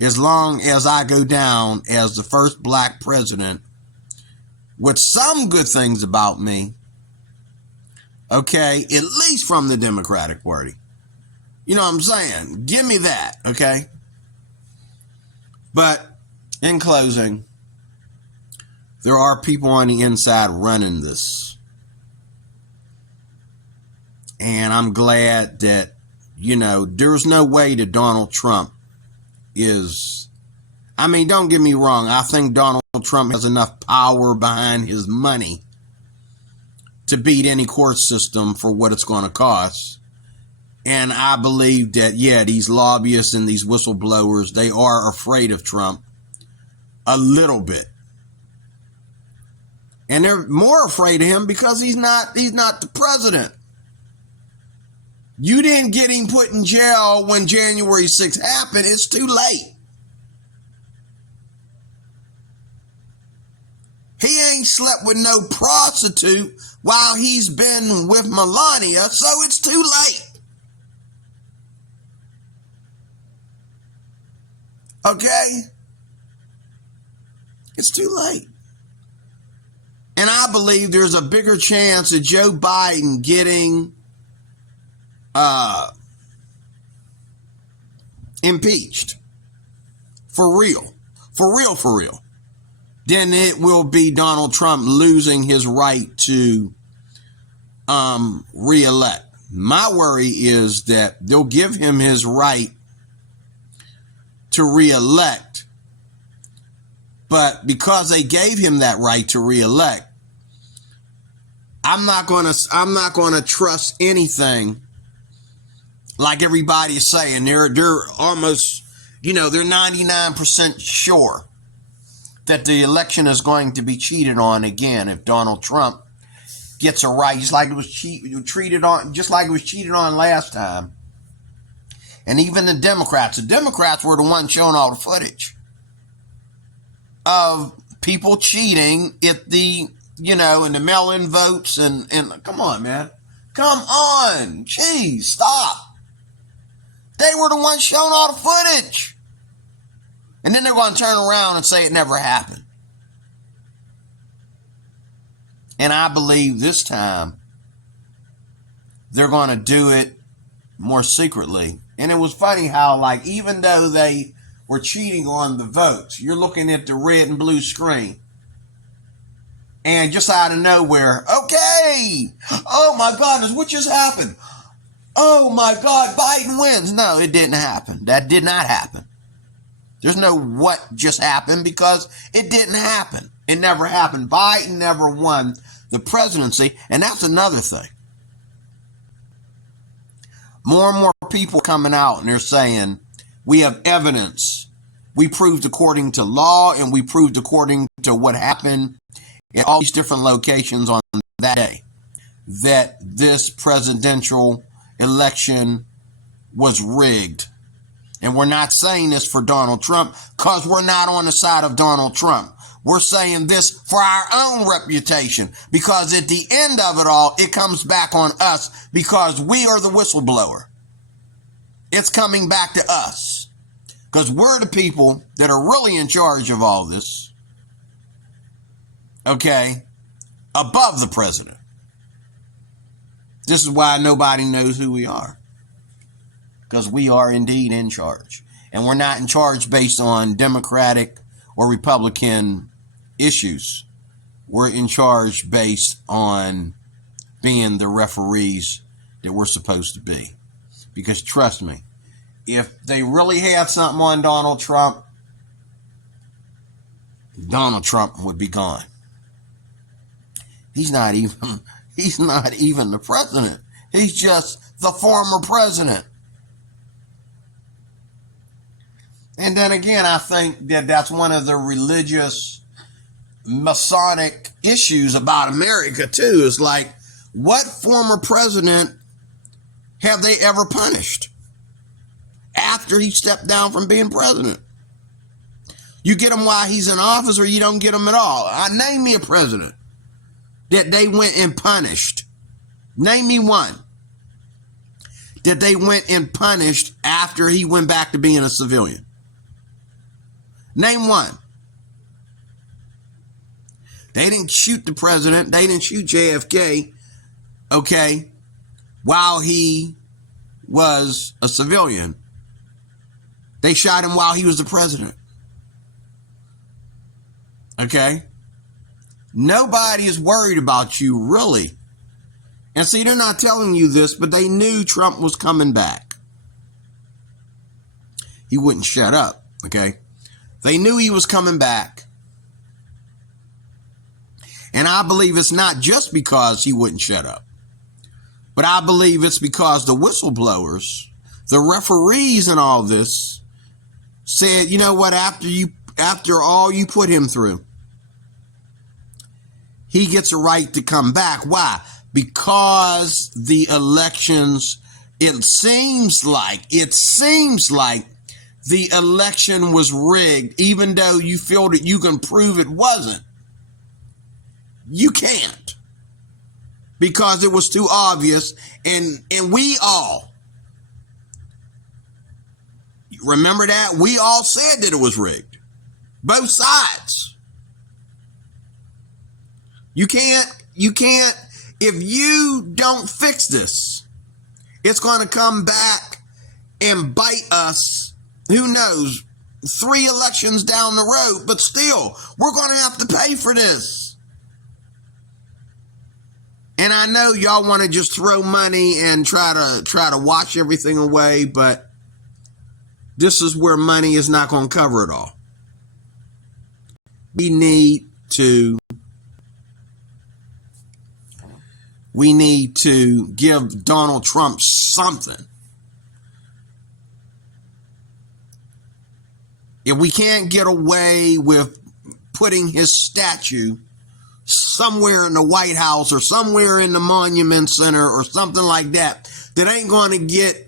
as long as I go down as the first black president with some good things about me, okay, at least from the Democratic Party. You know what I'm saying? Give me that, okay? But in closing, there are people on the inside running this. And I'm glad that, there's no way that Donald Trump is, don't get me wrong. I think Donald Trump has enough power behind his money to beat any court system for what it's going to cost. And I believe that, these lobbyists and these whistleblowers, they are afraid of Trump a little bit. And they're more afraid of him because he's not the president. You didn't get him put in jail when January 6th happened. It's too late. He ain't slept with no prostitute while he's been with Melania, so it's too late. Okay? It's too late. And I believe there's a bigger chance of Joe Biden getting impeached for real, then it will be Donald Trump losing his right to re-elect. My worry is that they'll give him his right to re-elect, but because they gave him that right to re-elect, I'm not going to trust anything like everybody's saying. They're almost, they're 99% sure that the election is going to be cheated on again if Donald Trump gets a right, just like it was cheated on last time. And even the Democrats were the ones showing all the footage of people cheating at the, in the mail-in votes and come on, man. Come on. Jeez, stop. They were the ones showing all the footage. And then they're going to turn around and say it never happened. And I believe this time they're going to do it more secretly. And it was funny how, like, even though they were cheating on the votes, you're looking at the red and blue screen. And just out of nowhere, okay, oh my goodness, what just happened? Oh my God, Biden wins. No, it didn't happen. That did not happen. There's no what just happened because it didn't happen. It never happened. Biden never won the presidency, and that's another thing. More and more people coming out and they're saying, we have evidence. We proved according to law and we proved according to what happened in all these different locations on that day that this presidential election was rigged. And we're not saying this for Donald Trump because we're not on the side of Donald Trump. We're saying this for our own reputation because at the end of it all, it comes back on us because we are the whistleblower. It's coming back to us because we're the people that are really in charge of all this. Okay? Above the president. This is why nobody knows who we are. Because we are indeed in charge. And we're not in charge based on Democratic or Republican issues. We're in charge based on being the referees that we're supposed to be. Because trust me, if they really had something on Donald Trump would be gone. He's not even the president. He's just the former president. And then again, I think that that's one of the religious Masonic issues about America too. Is like, what former president have they ever punished after he stepped down from being president? You get him while he's in office or you don't get him at all. Name me a president that they went and punished. Name me one that they went and punished after he went back to being a civilian. Name one. They didn't shoot the president. They didn't shoot JFK, okay, while he was a civilian. They shot him while he was the president. Okay? Nobody is worried about you, really. And see, they're not telling you this, but they knew Trump was coming back. He wouldn't shut up, okay? They knew he was coming back. And I believe it's not just because he wouldn't shut up, but I believe it's because the whistleblowers, the referees and all this said, you know what, after all you put him through, he gets a right to come back. Why? Because the elections, it seems like the election was rigged, even though you feel that you can prove it wasn't. You can't. Because it was too obvious, and we all Remember that? We all said that it was rigged. Both sides. You can't, if you don't fix this, it's going to come back and bite us, who knows, 3 elections down the road, but still, we're going to have to pay for this. And I know y'all want to just throw money and try to wash everything away, but this is where money is not going to cover it all. We need to give Donald Trump something. If we can't get away with putting his statue somewhere in the White House or somewhere in the Monument Center or something like that, that ain't going to get,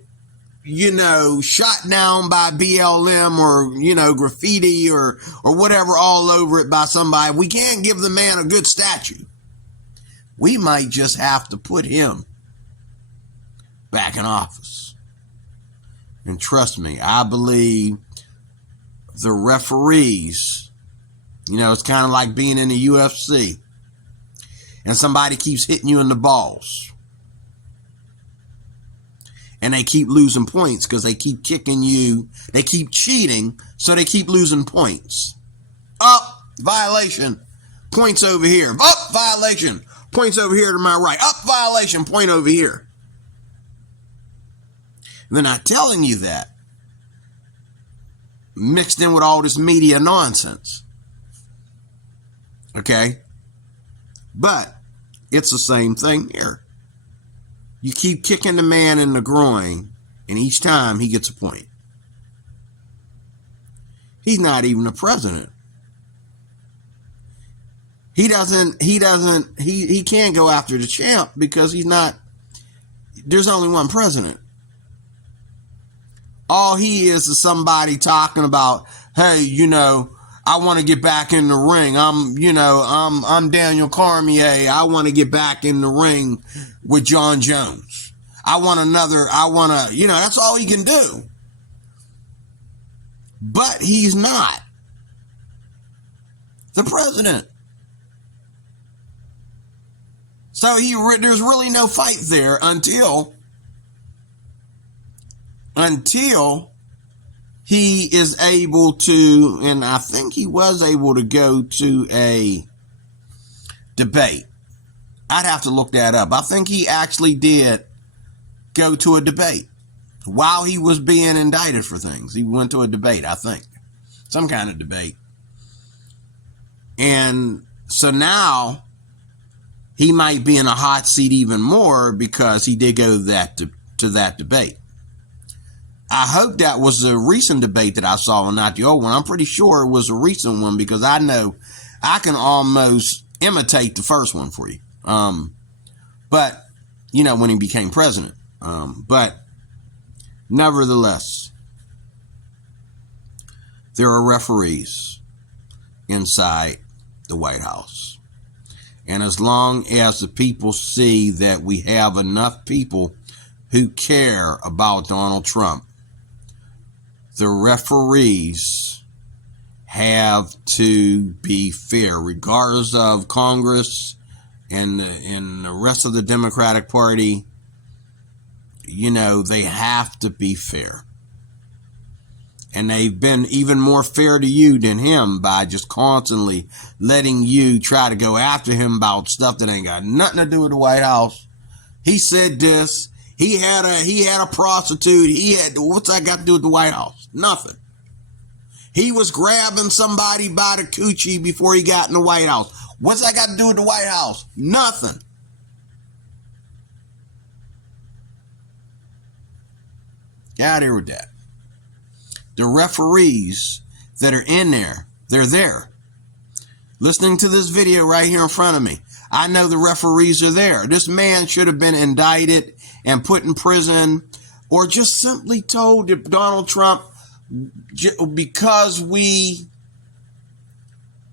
shot down by BLM or, graffiti or whatever all over it by somebody. We can't give the man a good statue. We might just have to put him back in office. And trust me, I believe the referees, it's kind of like being in the UFC and somebody keeps hitting you in the balls and they keep losing points because they keep kicking you. They keep cheating, so they keep losing points. Up, violation, points over here. Up, violation, points over here to my right. Up, violation, point over here. They're not telling you that. Mixed in with all this media nonsense. Okay? But it's the same thing here. You keep kicking the man in the groin, and each time he gets a point. He's not even the president. He can't go after the champ because there's only one president. All he is somebody talking about, hey, I want to get back in the ring. I'm Daniel Cormier. I want to get back in the ring with John Jones. That's all he can do. But he's not the president. So there's really no fight there until he is able to, and I think he was able to go to a debate. I'd have to look that up. I think he actually did go to a debate while he was being indicted for things. He went to a debate, I think. Some kind of debate. And so now he might be in a hot seat even more because he did go to that debate. I hope that was a recent debate that I saw and not the old one. I'm pretty sure it was a recent one because I know I can almost imitate the first one for you. But, when he became president. But nevertheless, there are referees inside the White House. And as long as the people see that we have enough people who care about Donald Trump, the referees have to be fair, regardless of Congress and the rest of the Democratic Party. They have to be fair. And they've been even more fair to you than him by just constantly letting you try to go after him about stuff that ain't got nothing to do with the White House. He said this. He had a prostitute. What's that got to do with the White House? Nothing. He was grabbing somebody by the coochie before he got in the White House. What's that got to do with the White House? Nothing. Get out of here with that. The referees that are in there, they're there. Listening to this video right here in front of me, I know the referees are there. This man should have been indicted and put in prison, or just simply told that Donald Trump, because we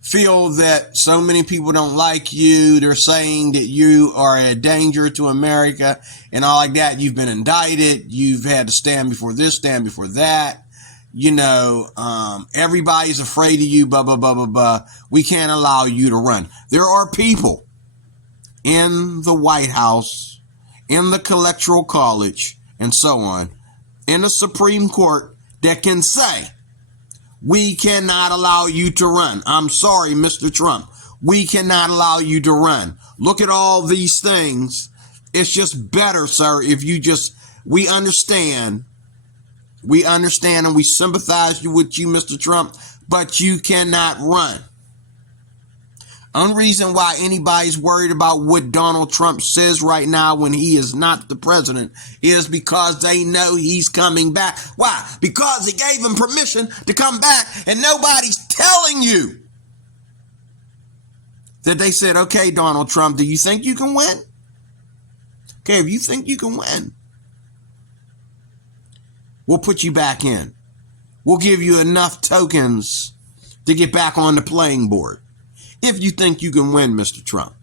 feel that so many people don't like you, they're saying that you are a danger to America and all like that, you've been indicted, you've had to stand before this, stand before that, everybody's afraid of you, blah, blah, blah, blah, blah. We can't allow you to run. There are people in the White House, in the Electoral College, and so on, in the Supreme Court that can say, we cannot allow you to run. I'm sorry, Mr. Trump. We cannot allow you to run. Look at all these things. It's just better, sir, if you we understand and we sympathize with you, Mr. Trump, but you cannot run. Only reason why anybody's worried about what Donald Trump says right now when he is not the president is because they know he's coming back. Why? Because he gave him permission to come back, and nobody's telling you that they said, okay, Donald Trump, do you think you can win? Okay, if you think you can win, we'll put you back in. We'll give you enough tokens to get back on the playing board. If you think you can win, Mr. Trump.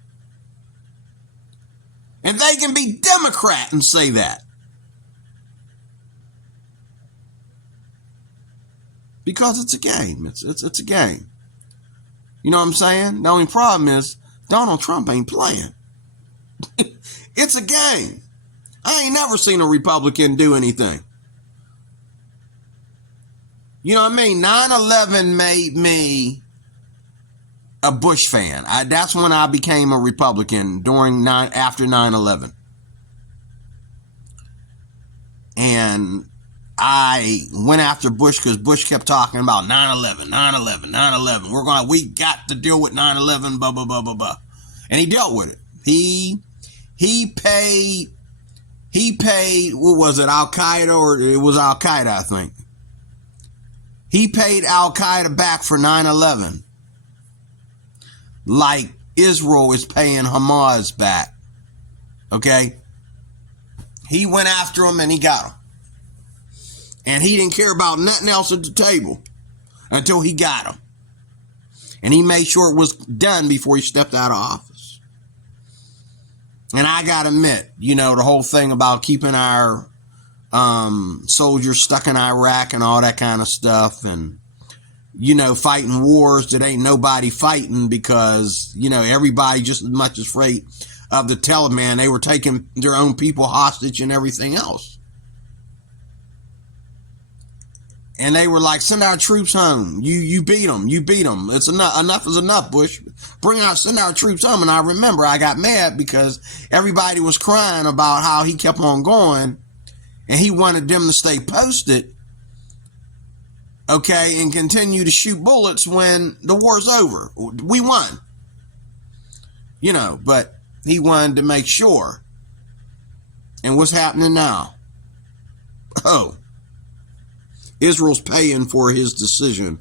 And they can be Democrat and say that. Because it's a game. It's a game. You know what I'm saying? The only problem is Donald Trump ain't playing. It's a game. I ain't never seen a Republican do anything. You know what I mean? 9/11 made me a Bush fan. That's when I became a Republican after 9/11. And I went after Bush because Bush kept talking about 9/11, 9/11, 9/11. We got to deal with 9/11, blah, blah, blah, blah, blah. And he dealt with it. He paid, what was it, Al-Qaeda, or it was Al-Qaeda, I think. He paid Al-Qaeda back for 9/11. Like Israel is paying Hamas back. Okay? He went after him and he got him. And he didn't care about nothing else at the table until he got him. And he made sure it was done before he stepped out of office. And I gotta admit, the whole thing about keeping our soldiers stuck in Iraq and all that kind of stuff, and fighting wars that ain't nobody fighting because, everybody just as much as afraid of the Taliban. They were taking their own people hostage and everything else. And they were like, send our troops home. You beat them. You beat them. It's enough. Enough is enough, Bush. Send our troops home. And I remember I got mad because everybody was crying about how he kept on going and he wanted them to stay posted. Okay, and continue to shoot bullets when the war's over. We won. But he wanted to make sure. And what's happening now? Oh, Israel's paying for his decision.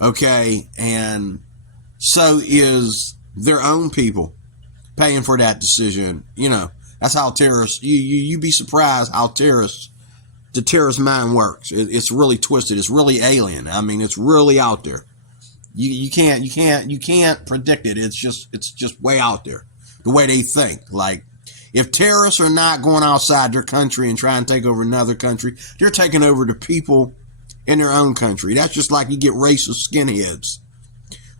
Okay, and so is their own people paying for that decision. That's how terrorists, you be surprised how the terrorist mind works. It's really twisted. It's really alien. I mean, it's really out there. You can't predict it. It's just way out there. The way they think. Like, if terrorists are not going outside their country and trying to take over another country, they're taking over the people in their own country. That's just like you get racist skinheads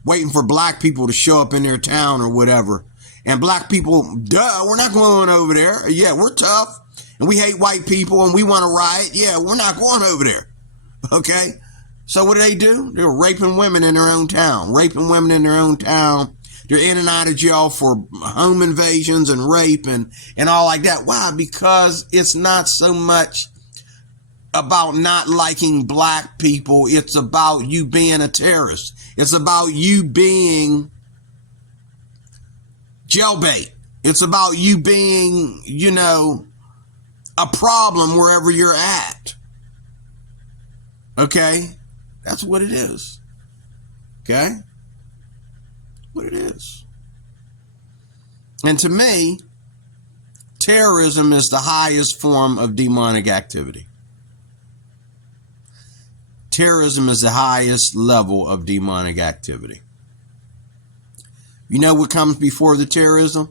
waiting for black people to show up in their town or whatever. And black people, we're not going over there. Yeah, we're tough. And we hate white people and we want to riot. Yeah, we're not going over there. Okay? So what do? They're raping women in their own town. They're in and out of jail for home invasions and rape and all like that. Why? Because it's not so much about not liking black people. It's about you being a terrorist. It's about you being jailbait. It's about you being, a problem wherever you're at. Okay? That's what it is. Okay? What it is. And to me, terrorism is the highest form of demonic activity. Terrorism is the highest level of demonic activity. You know what comes before the terrorism?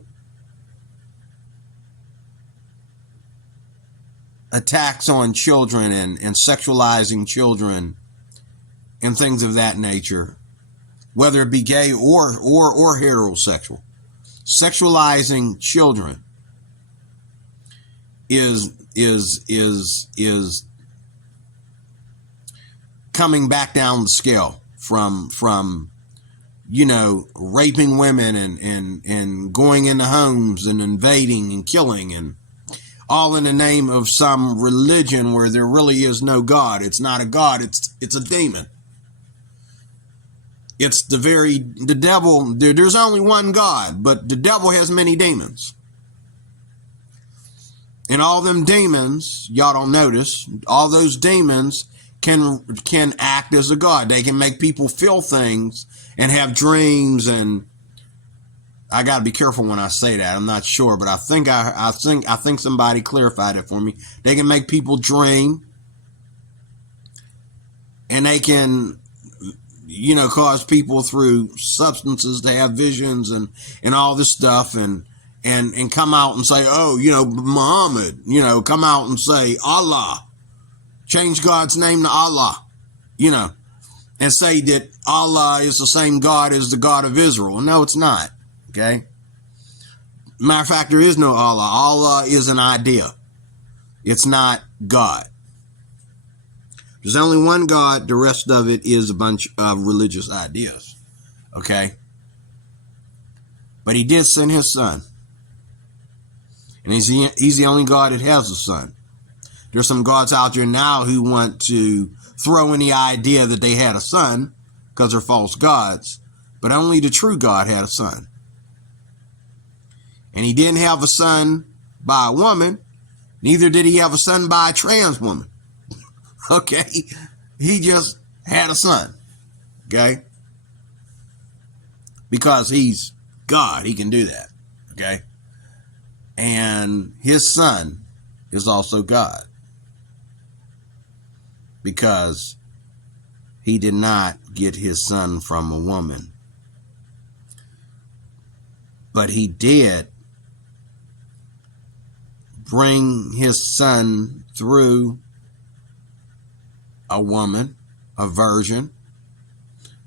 Attacks on children and sexualizing children and things of that nature, whether it be gay or heterosexual. Sexualizing children is coming back down the scale from raping women and going into homes and invading and killing, and all in the name of some religion where there really is no God. It's not a God, it's a demon. It's the devil. There's only one God, but the devil has many demons. And all them demons, y'all don't notice, all those demons can act as a god. They can make people feel things and have dreams, and I got to be careful when I say that. I'm not sure, but I think somebody clarified it for me. They can make people dream, and they can cause people through substances to have visions and all this stuff, and come out and say, oh, Muhammad, come out and say Allah, change God's name to Allah, and say that Allah is the same God as the God of Israel. No, it's not. Okay. Matter of fact, there is no Allah. Allah is an idea. It's not God. There's only one God. The rest of it is a bunch of religious ideas. Okay. But he did send his son. And he's the only God that has a son. There's some gods out there now who want to throw in the idea that they had a son because they're false gods. But only the true God had a son. And he didn't have a son by a woman. Neither did he have a son by a trans woman. Okay, he just had a son, okay, because he's God, he can do that, okay, and his son is also God, because he did not get his son from a woman, but he did bring his son through a woman, a virgin,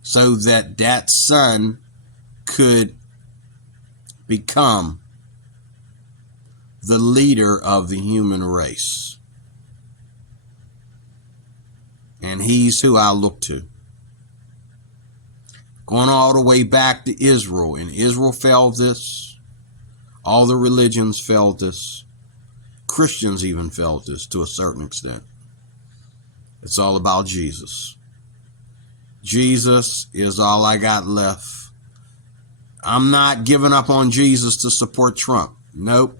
so that that son could become the leader of the human race. And he's who I look to. Going all the way back to Israel, and Israel felt this. All the religions felt this. Christians even felt this to a certain extent. It's all about Jesus. Jesus is all I got left. I'm not giving up on Jesus to support Trump. Nope.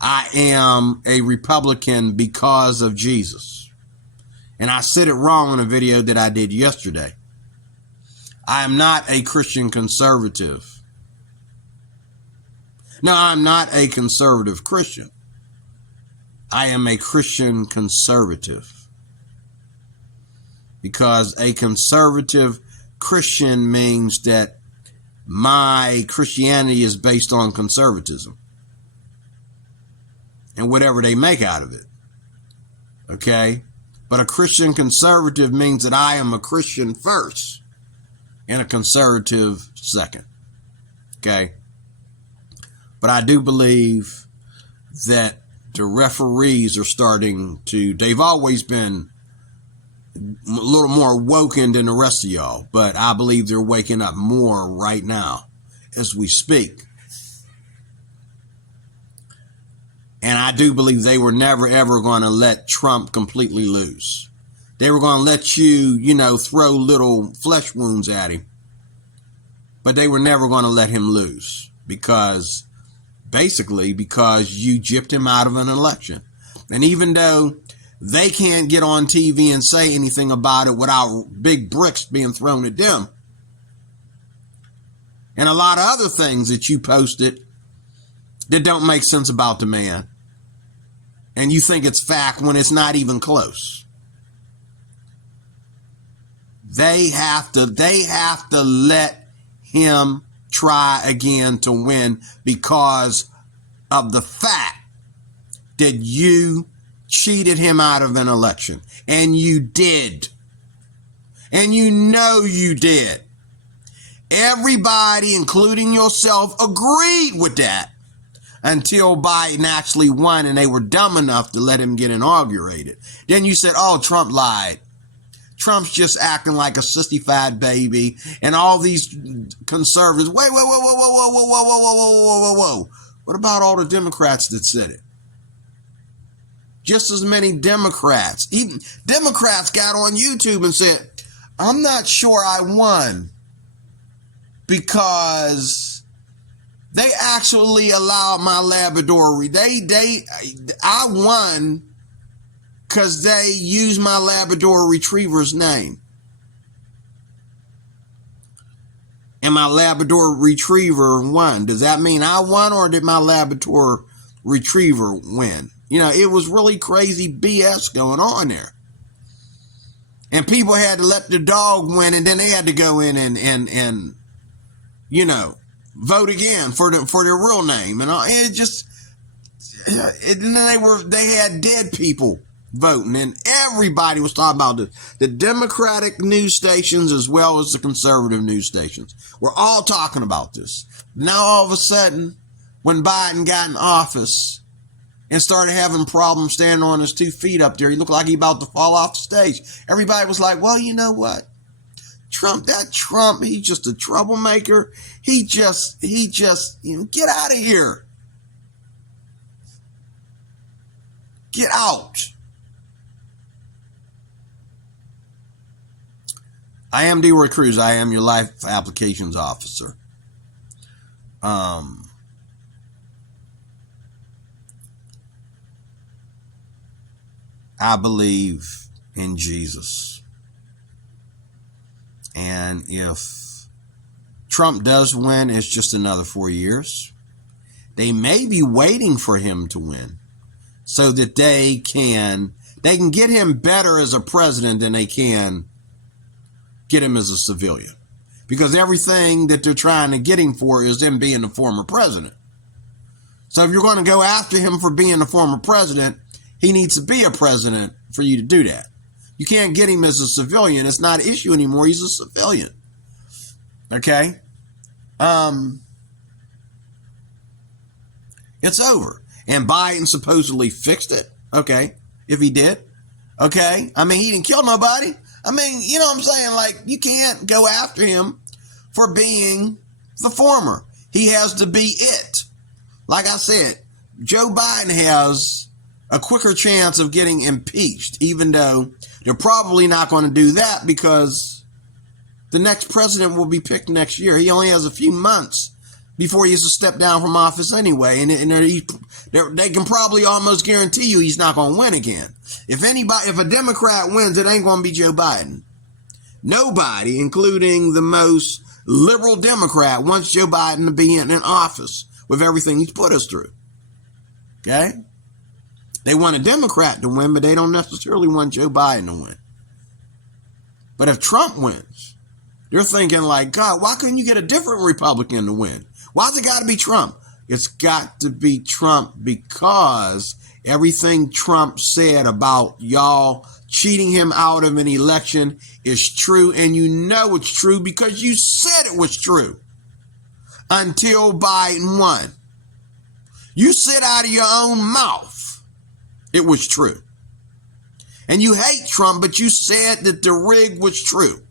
I am a Republican because of Jesus. And I said it wrong in a video that I did yesterday. I am not a Christian conservative. No, I'm not a conservative Christian. I am a Christian conservative. Because a conservative Christian means that my Christianity is based on conservatism and whatever they make out of it. Okay? But a Christian conservative means that I am a Christian first and a conservative second. Okay? But I do believe that the referees are starting to, they've always been a little more woken than the rest of y'all, but I believe they're waking up more right now as we speak. And I do believe they were never ever going to let Trump completely lose. They were going to let you, throw little flesh wounds at him, but they were never going to let him lose because you gypped him out of an election. And even though they can't get on TV and say anything about it without big bricks being thrown at them. And a lot of other things that you posted that don't make sense about the man. And you think it's fact when it's not even close. They have to let him try again to win because of the fact that you cheated him out of an election. And you did. And you know you did. Everybody, including yourself, agreed with that until Biden actually won and they were dumb enough to let him get inaugurated. Then you said, oh, Trump lied. Trump's just acting like a sissified baby, and all these conservatives, wait, whoa. What about all the Democrats that said it? Just as many Democrats. Even Democrats got on YouTube and said, I'm not sure I won because they actually allowed my Labrador. I won because they used my Labrador Retriever's name. And my Labrador Retriever won. Does that mean I won, or did my Labrador Retriever win? You know, it was really crazy BS going on there. And people had to let the dog win, and then they had to go in and you know, vote again for their real name. And they had dead people voting, and everybody was talking about this. The Democratic news stations as well as the conservative news stations were all talking about this. Now all of a sudden, when Biden got in office and started having problems standing on his 2 feet up there, he looked like he about to fall off the stage. Everybody was like, well, you know what? Trump, he's just a troublemaker. He just, you know, get out of here. Get out. I am D. Roy Cruz. I am your life applications officer. I believe in Jesus. And if Trump does win, it's just another 4 years. They may be waiting for him to win so that they can get him better as a president than they can get him as a civilian. Because everything that they're trying to get him for is him being the former president. So if you're going to go after him for being the former president, he needs to be a president for you to do that. You can't get him as a civilian. It's not an issue anymore. He's a civilian. Okay? It's over. And Biden supposedly fixed it. Okay. If he did. Okay. I mean, he didn't kill nobody. I mean, you know what I'm saying? Like, you can't go after him for being the former. He has to be it. Like I said, Joe Biden has a quicker chance of getting impeached, even though they're probably not going to do that because the next president will be picked next year. He only has a few months before he has to step down from office anyway. And they can probably almost guarantee you he's not going to win again. If a Democrat wins, it ain't going to be Joe Biden. Nobody, including the most liberal Democrat, wants Joe Biden to be in office with everything he's put us through. Okay? They want a Democrat to win, but they don't necessarily want Joe Biden to win. But if Trump wins, they're thinking like, God, why couldn't you get a different Republican to win? Why's it got to be Trump? It's got to be Trump because everything Trump said about y'all cheating him out of an election is true, and you know it's true because you said it was true until Biden won. You said out of your own mouth it was true. And you hate Trump, but you said that the rig was true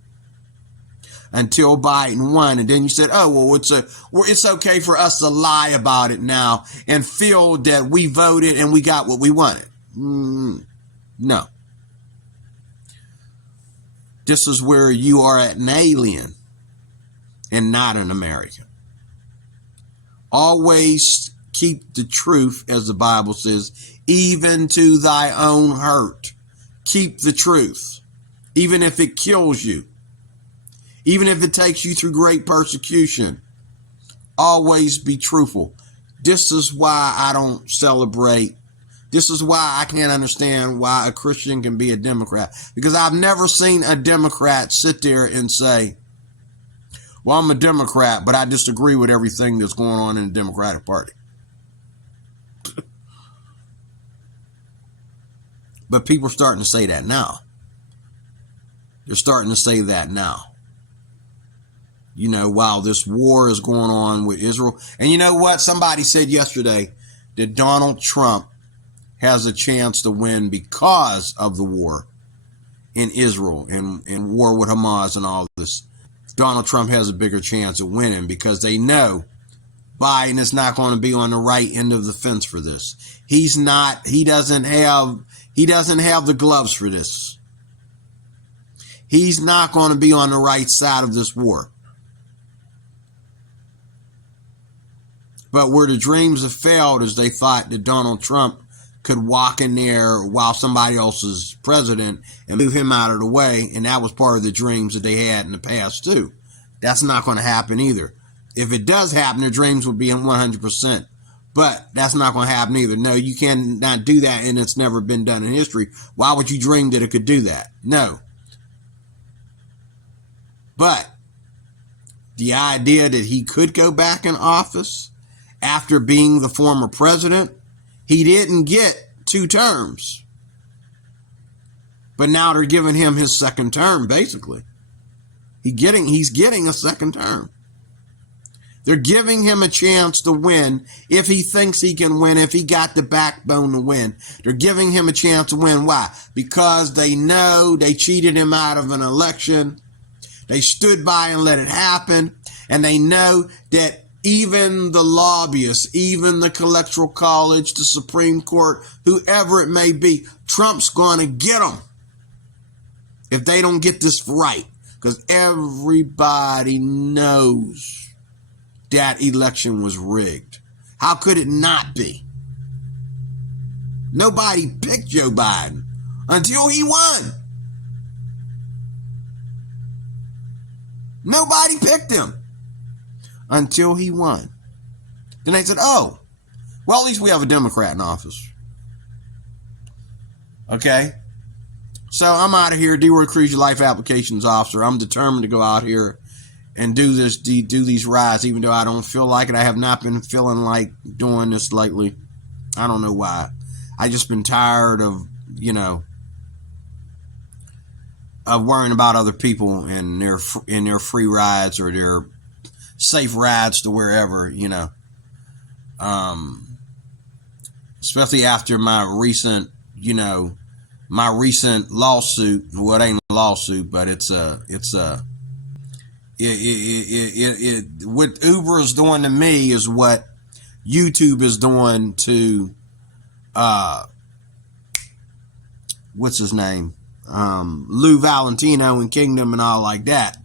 until Biden won. And then you said, oh, well, it's okay for us to lie about it now and feel that we voted and we got what we wanted. No. This is where you are an alien and not an American. Always keep the truth, as the Bible says, even to thy own hurt. Keep the truth, even if it kills you, even if it takes you through great persecution. Always be truthful. This is why I don't celebrate. This is why I can't understand why a Christian can be a Democrat. Because I've never seen a Democrat sit there and say, well, I'm a Democrat, but I disagree with everything that's going on in the Democratic Party. But people are starting to say that now. They're starting to say that now. You know, while this war is going on with Israel. And you know what? Somebody said yesterday that Donald Trump has a chance to win because of the war in Israel and war with Hamas and all this. Donald Trump has a bigger chance of winning because they know Biden is not going to be on the right end of the fence for this. He doesn't have the gloves for this. He's not going to be on the right side of this war. But where the dreams have failed is they thought that Donald Trump could walk in there while somebody else is president and move him out of the way. And that was part of the dreams that they had in the past too. That's not going to happen either. If it does happen, their dreams would be 100%. But that's not going to happen either. No, you cannot do that, and it's never been done in history. Why would you dream that it could do that? No. But the idea that he could go back in office after being the former president, he didn't get 2 terms. But now they're giving him his second term, basically. He's getting a second term. They're giving him a chance to win if he thinks he can win, if he got the backbone to win. They're giving him a chance to win. Why? Because they know they cheated him out of an election. They stood by and let it happen. And they know that even the lobbyists, even the Electoral College, the Supreme Court, whoever it may be, Trump's going to get them if they don't get this right. Because everybody knows that election was rigged. How could it not be? Nobody picked Joe Biden until he won. Nobody picked him until he won. Then they said, oh, well, at least we have a Democrat in office. Okay? So I'm out of here, D-Word Cruise, your life applications officer. I'm determined to go out here and do these rides, even though I don't feel like it. I have not been feeling like doing this lately. I don't know why. I just been tired of, of worrying about other people and their free rides or their safe rides to wherever, especially after my recent lawsuit. Well, it ain't a lawsuit, but what Uber is doing to me is what YouTube is doing to what's his name, Lou Valentino and Kingdom and all like that.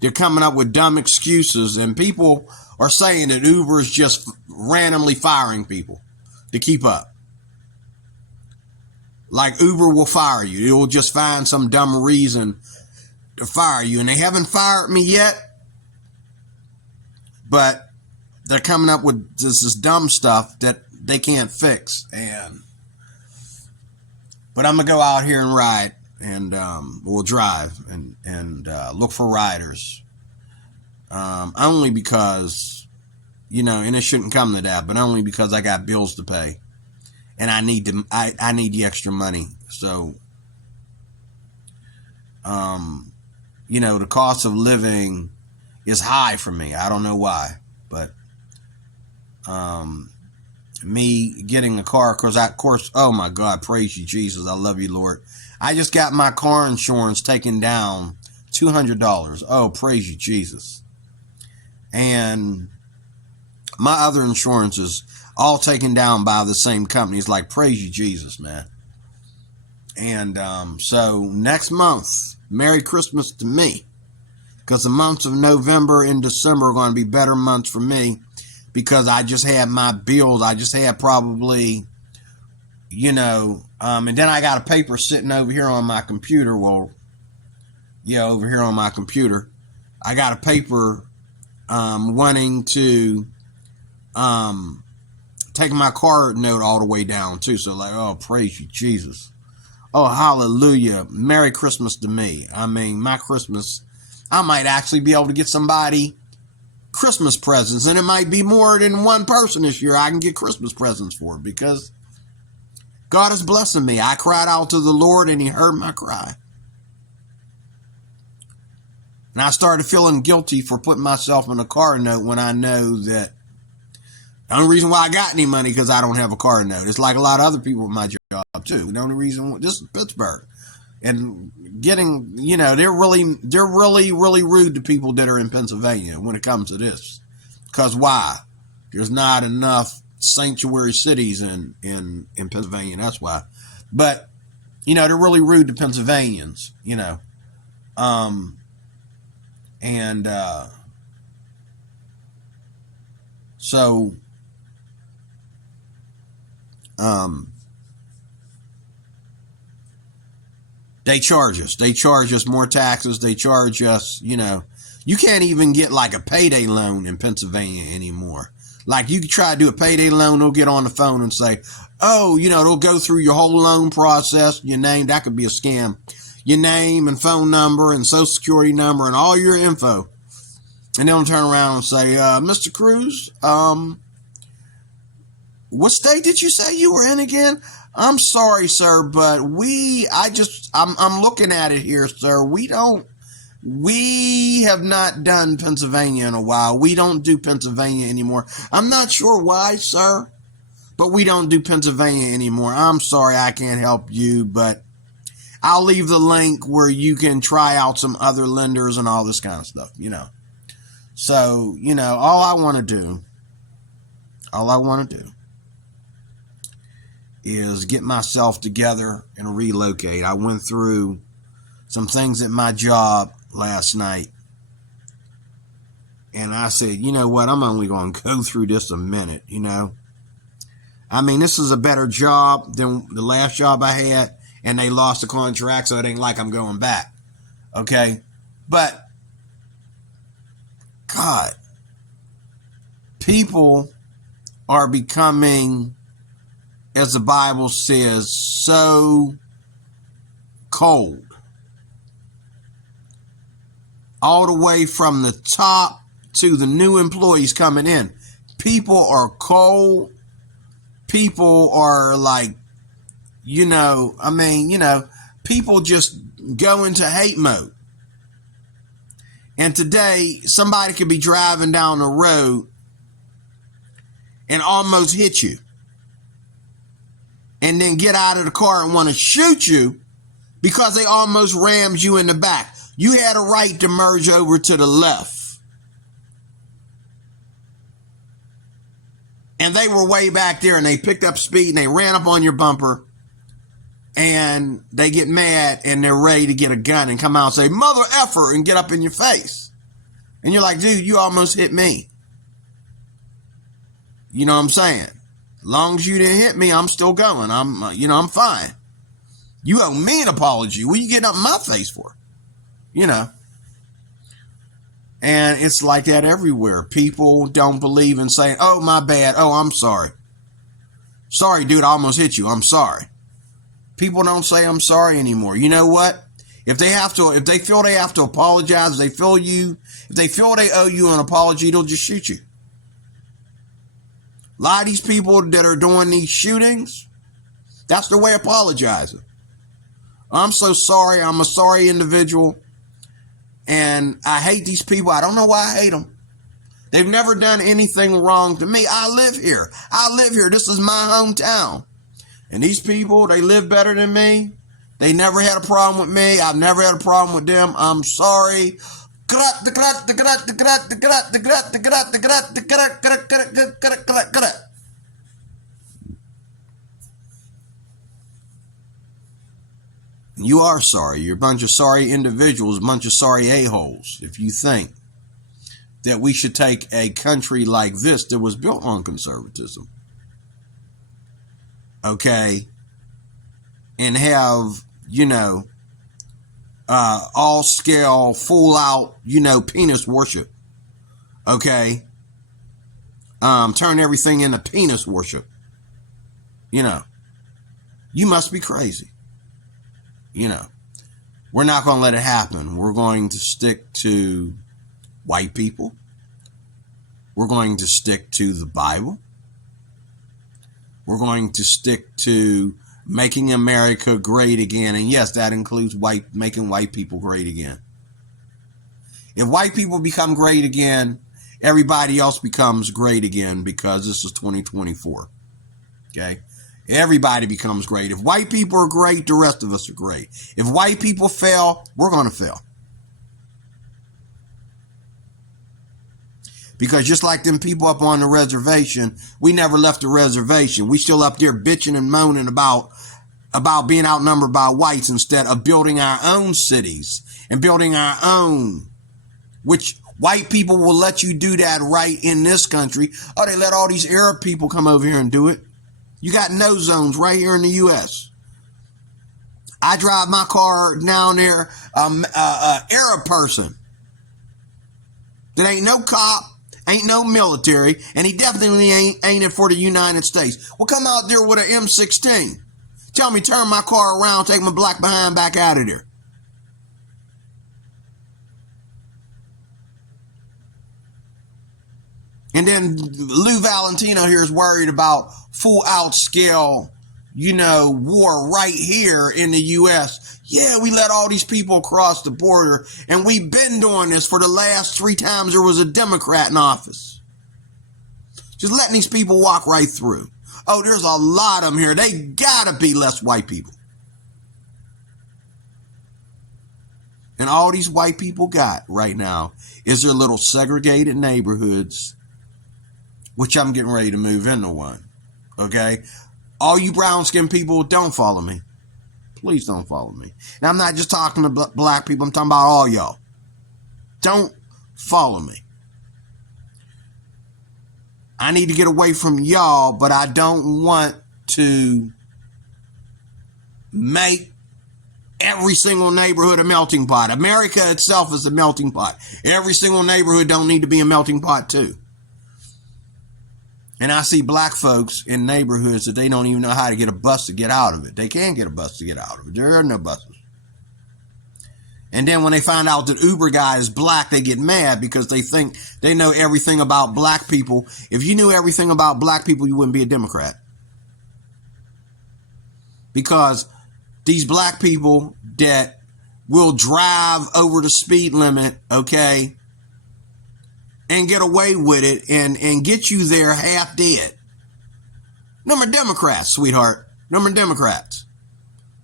They're coming up with dumb excuses, and people are saying that Uber is just randomly firing people to keep up. Like Uber will fire you. It will just find some dumb reason to fire you. And they haven't fired me yet, but they're coming up with this dumb stuff that they can't fix. But I'm going to go out here and ride, and we'll drive and look for riders. Only because, and it shouldn't come to that, but only because I got bills to pay. And I need the extra money. So, the cost of living is high for me. I don't know why, but me getting a car, of course, oh my God, praise you, Jesus. I love you, Lord. I just got my car insurance taken down $200. Oh, praise you, Jesus. And my other insurances all taken down by the same companies. Like, praise you, Jesus, man. And so next month, Merry Christmas to me, because the months of November and December are going to be better months for me, because I just had my bills. I just had probably, and then I got a paper sitting over here on my computer. Well, yeah, over here on my computer, I got a paper wanting to take my card note all the way down too. So like, oh, praise you, Jesus. Oh, hallelujah. Merry Christmas to me. I mean, my Christmas, I might actually be able to get somebody Christmas presents, and it might be more than one person this year I can get Christmas presents for, because God is blessing me. I cried out to the Lord and he heard my cry. And I started feeling guilty for putting myself in a car note when I know that the only reason why I got any money because I don't have a car note. It's like a lot of other people at my job too. The only reason, this is Pittsburgh. And getting, they're really rude to people that are in Pennsylvania when it comes to this. Because why? There's not enough sanctuary cities in Pennsylvania. That's why. But, they're really rude to Pennsylvanians, And so they charge us. They charge us more taxes. They charge us, you can't even get like a payday loan in Pennsylvania anymore. Like you try to do a payday loan, they'll get on the phone and say, oh, they'll go through your whole loan process. Your name, that could be a scam. Your name and phone number and social security number and all your info. And they'll turn around and say, Mr. Cruz, what state did you say you were in again? I'm sorry, sir, but I'm looking at it here, sir. We have not done Pennsylvania in a while. We don't do Pennsylvania anymore. I'm not sure why, sir, but we don't do Pennsylvania anymore. I'm sorry, I can't help you, but I'll leave the link where you can try out some other lenders and all this kind of stuff, So, all I want to do is get myself together and relocate. I went through some things at my job last night, and I said, you know what, I'm only going to go through this a minute, I mean, this is a better job than the last job I had, and they lost the contract, so it ain't like I'm going back, okay? But, God, people are becoming, as the Bible says, so cold. All the way from the top to the new employees coming in. People are cold. People are like, people just go into hate mode. And today, somebody could be driving down the road and almost hit you. And then get out of the car and want to shoot you because they almost rammed you in the back. You had a right to merge over to the left. And they were way back there and they picked up speed and they ran up on your bumper and they get mad and they're ready to get a gun and come out and say, mother effer, and get up in your face. And you're like, dude, you almost hit me. You know what I'm saying? As long as you didn't hit me, I'm still going. I'm fine. You owe me an apology. What are you getting up in my face for? And it's like that everywhere. People don't believe in saying, oh, my bad. Oh, I'm sorry. Sorry, dude, I almost hit you. I'm sorry. People don't say I'm sorry anymore. You know what? If they feel they have to apologize, if they feel they owe you an apology, they'll just shoot you. A lot of these people that are doing these shootings, that's their way of apologizing. I'm so sorry. I'm a sorry individual. And I hate these people. I don't know why I hate them. They've never done anything wrong to me. I live here. This is my hometown. And these people, they live better than me. They never had a problem with me. I've never had a problem with them. I'm sorry. You are sorry. You're a bunch of sorry individuals, a bunch of sorry a-holes, if you think that we should take a country like this that was built on conservatism, okay, and have, all scale, full out, penis worship, okay, turn everything into penis worship, you must be crazy. We're not going to let it happen. We're going to stick to white people. We're going to stick to the Bible. We're going to stick to making America great again. And yes, that includes making white people great again. If white people become great again, everybody else becomes great again, because this is 2024. Okay? Everybody becomes great. If white people are great, the rest of us are great. If white people fail, we're going to fail. Because just like them people up on the reservation, we never left the reservation. We still up there bitching and moaning about being outnumbered by whites, instead of building our own cities and building our own, which white people will let you do that right in this country. Oh, they let all these Arab people come over here and do it. You got no zones right here in the U.S. I drive my car down there, Arab person that ain't no cop, ain't no military, and he definitely ain't it for the United States. Well, come out there with an M16. Tell me, turn my car around, take my black behind back out of there. And then Lou Valentino here is worried about full out scale, war right here in the U.S. Yeah, we let all these people across the border, and we've been doing this for the last 3 times there was a Democrat in office. Just letting these people walk right through. Oh, there's a lot of them here. They gotta be less white people. And all these white people got right now is their little segregated neighborhoods, which I'm getting ready to move into one. Okay? All you brown-skinned people, don't follow me. Please don't follow me. Now, I'm not just talking to black people. I'm talking about all y'all. Don't follow me. I need to get away from y'all, but I don't want to make every single neighborhood a melting pot. America itself is a melting pot. Every single neighborhood don't need to be a melting pot too. And I see black folks in neighborhoods that they don't even know how to get a bus to get out of it. They can't get a bus to get out of it. There are no buses. And then when they find out that Uber guy is black, they get mad because they think they know everything about black people. If you knew everything about black people, you wouldn't be a Democrat. Because these black people that will drive over the speed limit, okay, and get away with it and get you there half dead. Number Democrats, sweetheart. Number Democrats.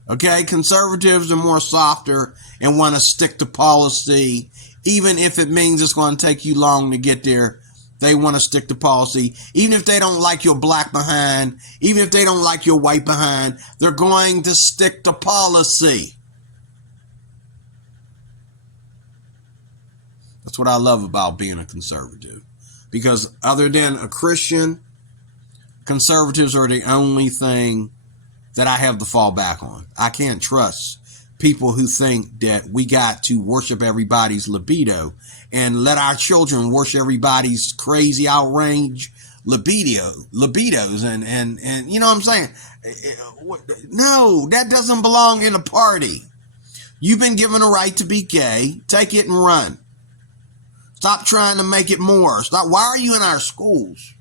Okay, conservatives are more softer and want to stick to policy, even if it means it's going to take you long to get there. They want to stick to policy, even if they don't like your black behind, even if they don't like your white behind, they're going to stick to policy. That's what I love about being a conservative, because other than a Christian, conservatives are the only thing that I have to fall back on. I can't trust people who think that we got to worship everybody's libido and let our children worship everybody's crazy outrage libidos and you know what I'm saying? No, that doesn't belong in a party. You've been given a right to be gay. Take it and run. Stop trying to make it more. Stop. Why are you in our schools?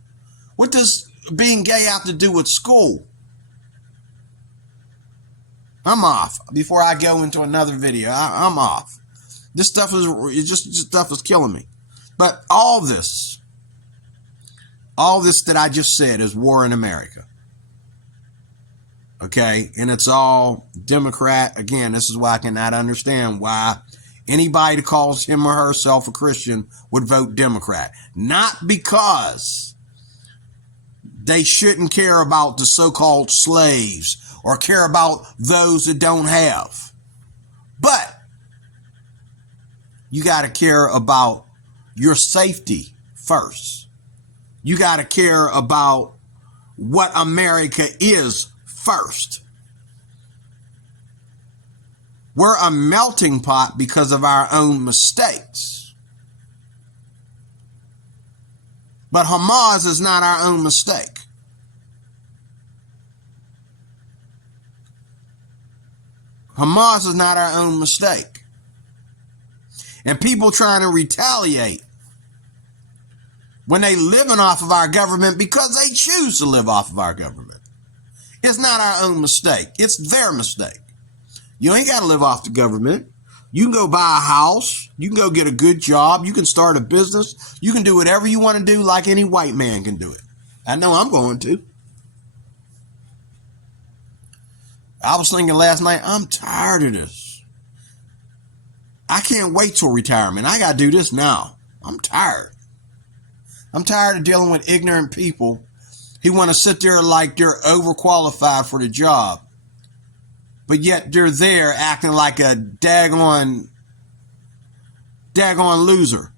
What does being gay have to do with school? I'm off. Before I go into another video, I'm off. This stuff is killing me. But all this that I just said is war in America. Okay? And it's all Democrat. Again, this is why I cannot understand why anybody that calls him or herself a Christian would vote Democrat. Not because they shouldn't care about the so-called slaves or care about those that don't have. But you got to care about your safety first. You got to care about what America is first. We're a melting pot because of our own mistakes. But Hamas is not our own mistake. Hamas is not our own mistake. And people trying to retaliate when they living off of our government because they choose to live off of our government. It's not our own mistake. It's their mistake. You ain't got to live off the government. You can go buy a house. You can go get a good job. You can start a business. You can do whatever you want to do like any white man can do it. I know I'm going to. I was thinking last night, I'm tired of this. I can't wait till retirement. I got to do this now. I'm tired. I'm tired of dealing with ignorant people who want to sit there like they're overqualified for the job. But yet they're there acting like a daggone loser.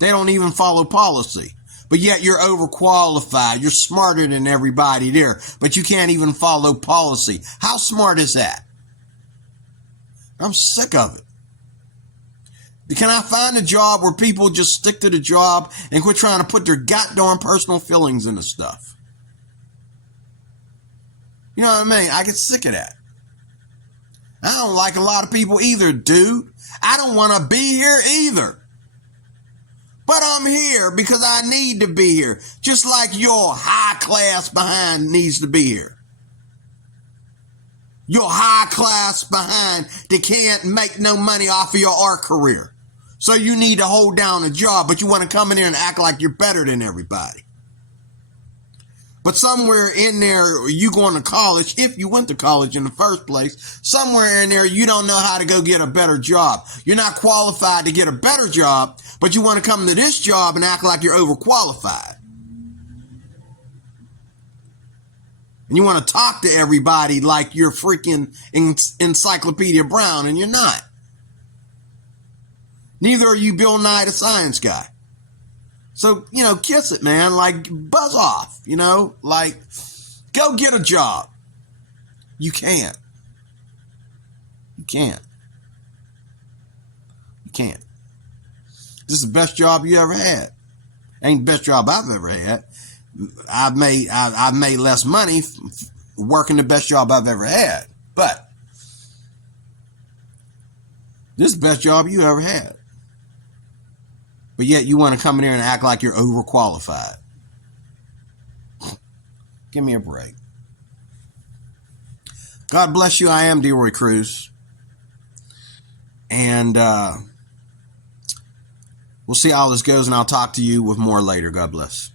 They don't even follow policy. But yet you're overqualified. You're smarter than everybody there. But you can't even follow policy. How smart is that? I'm sick of it. Can I find a job where people just stick to the job and quit trying to put their goddamn personal feelings into stuff? You know what I mean? I get sick of that. I don't like a lot of people either, dude. I don't want to be here either. But I'm here because I need to be here. Just like your high class behind needs to be here. Your high class behind that can't make no money off of your art career. So you need to hold down a job, but you want to come in here and act like you're better than everybody. But somewhere in there, you going to college, if you went to college in the first place, somewhere in there, you don't know how to go get a better job. You're not qualified to get a better job, but you want to come to this job and act like you're overqualified. And you want to talk to everybody like you're freaking Encyclopedia Brown, and you're not. Neither are you Bill Nye the Science Guy. So, kiss it, man. Like, buzz off, like, go get a job. You can't. You can't. You can't. This is the best job you ever had. Ain't the best job I've ever had. I've made less money working the best job I've ever had. But this is the best job you ever had. But yet you want to come in here and act like you're overqualified. Give me a break. God bless you. I am DeRoy Cruz. And we'll see how this goes, and I'll talk to you with more later. God bless.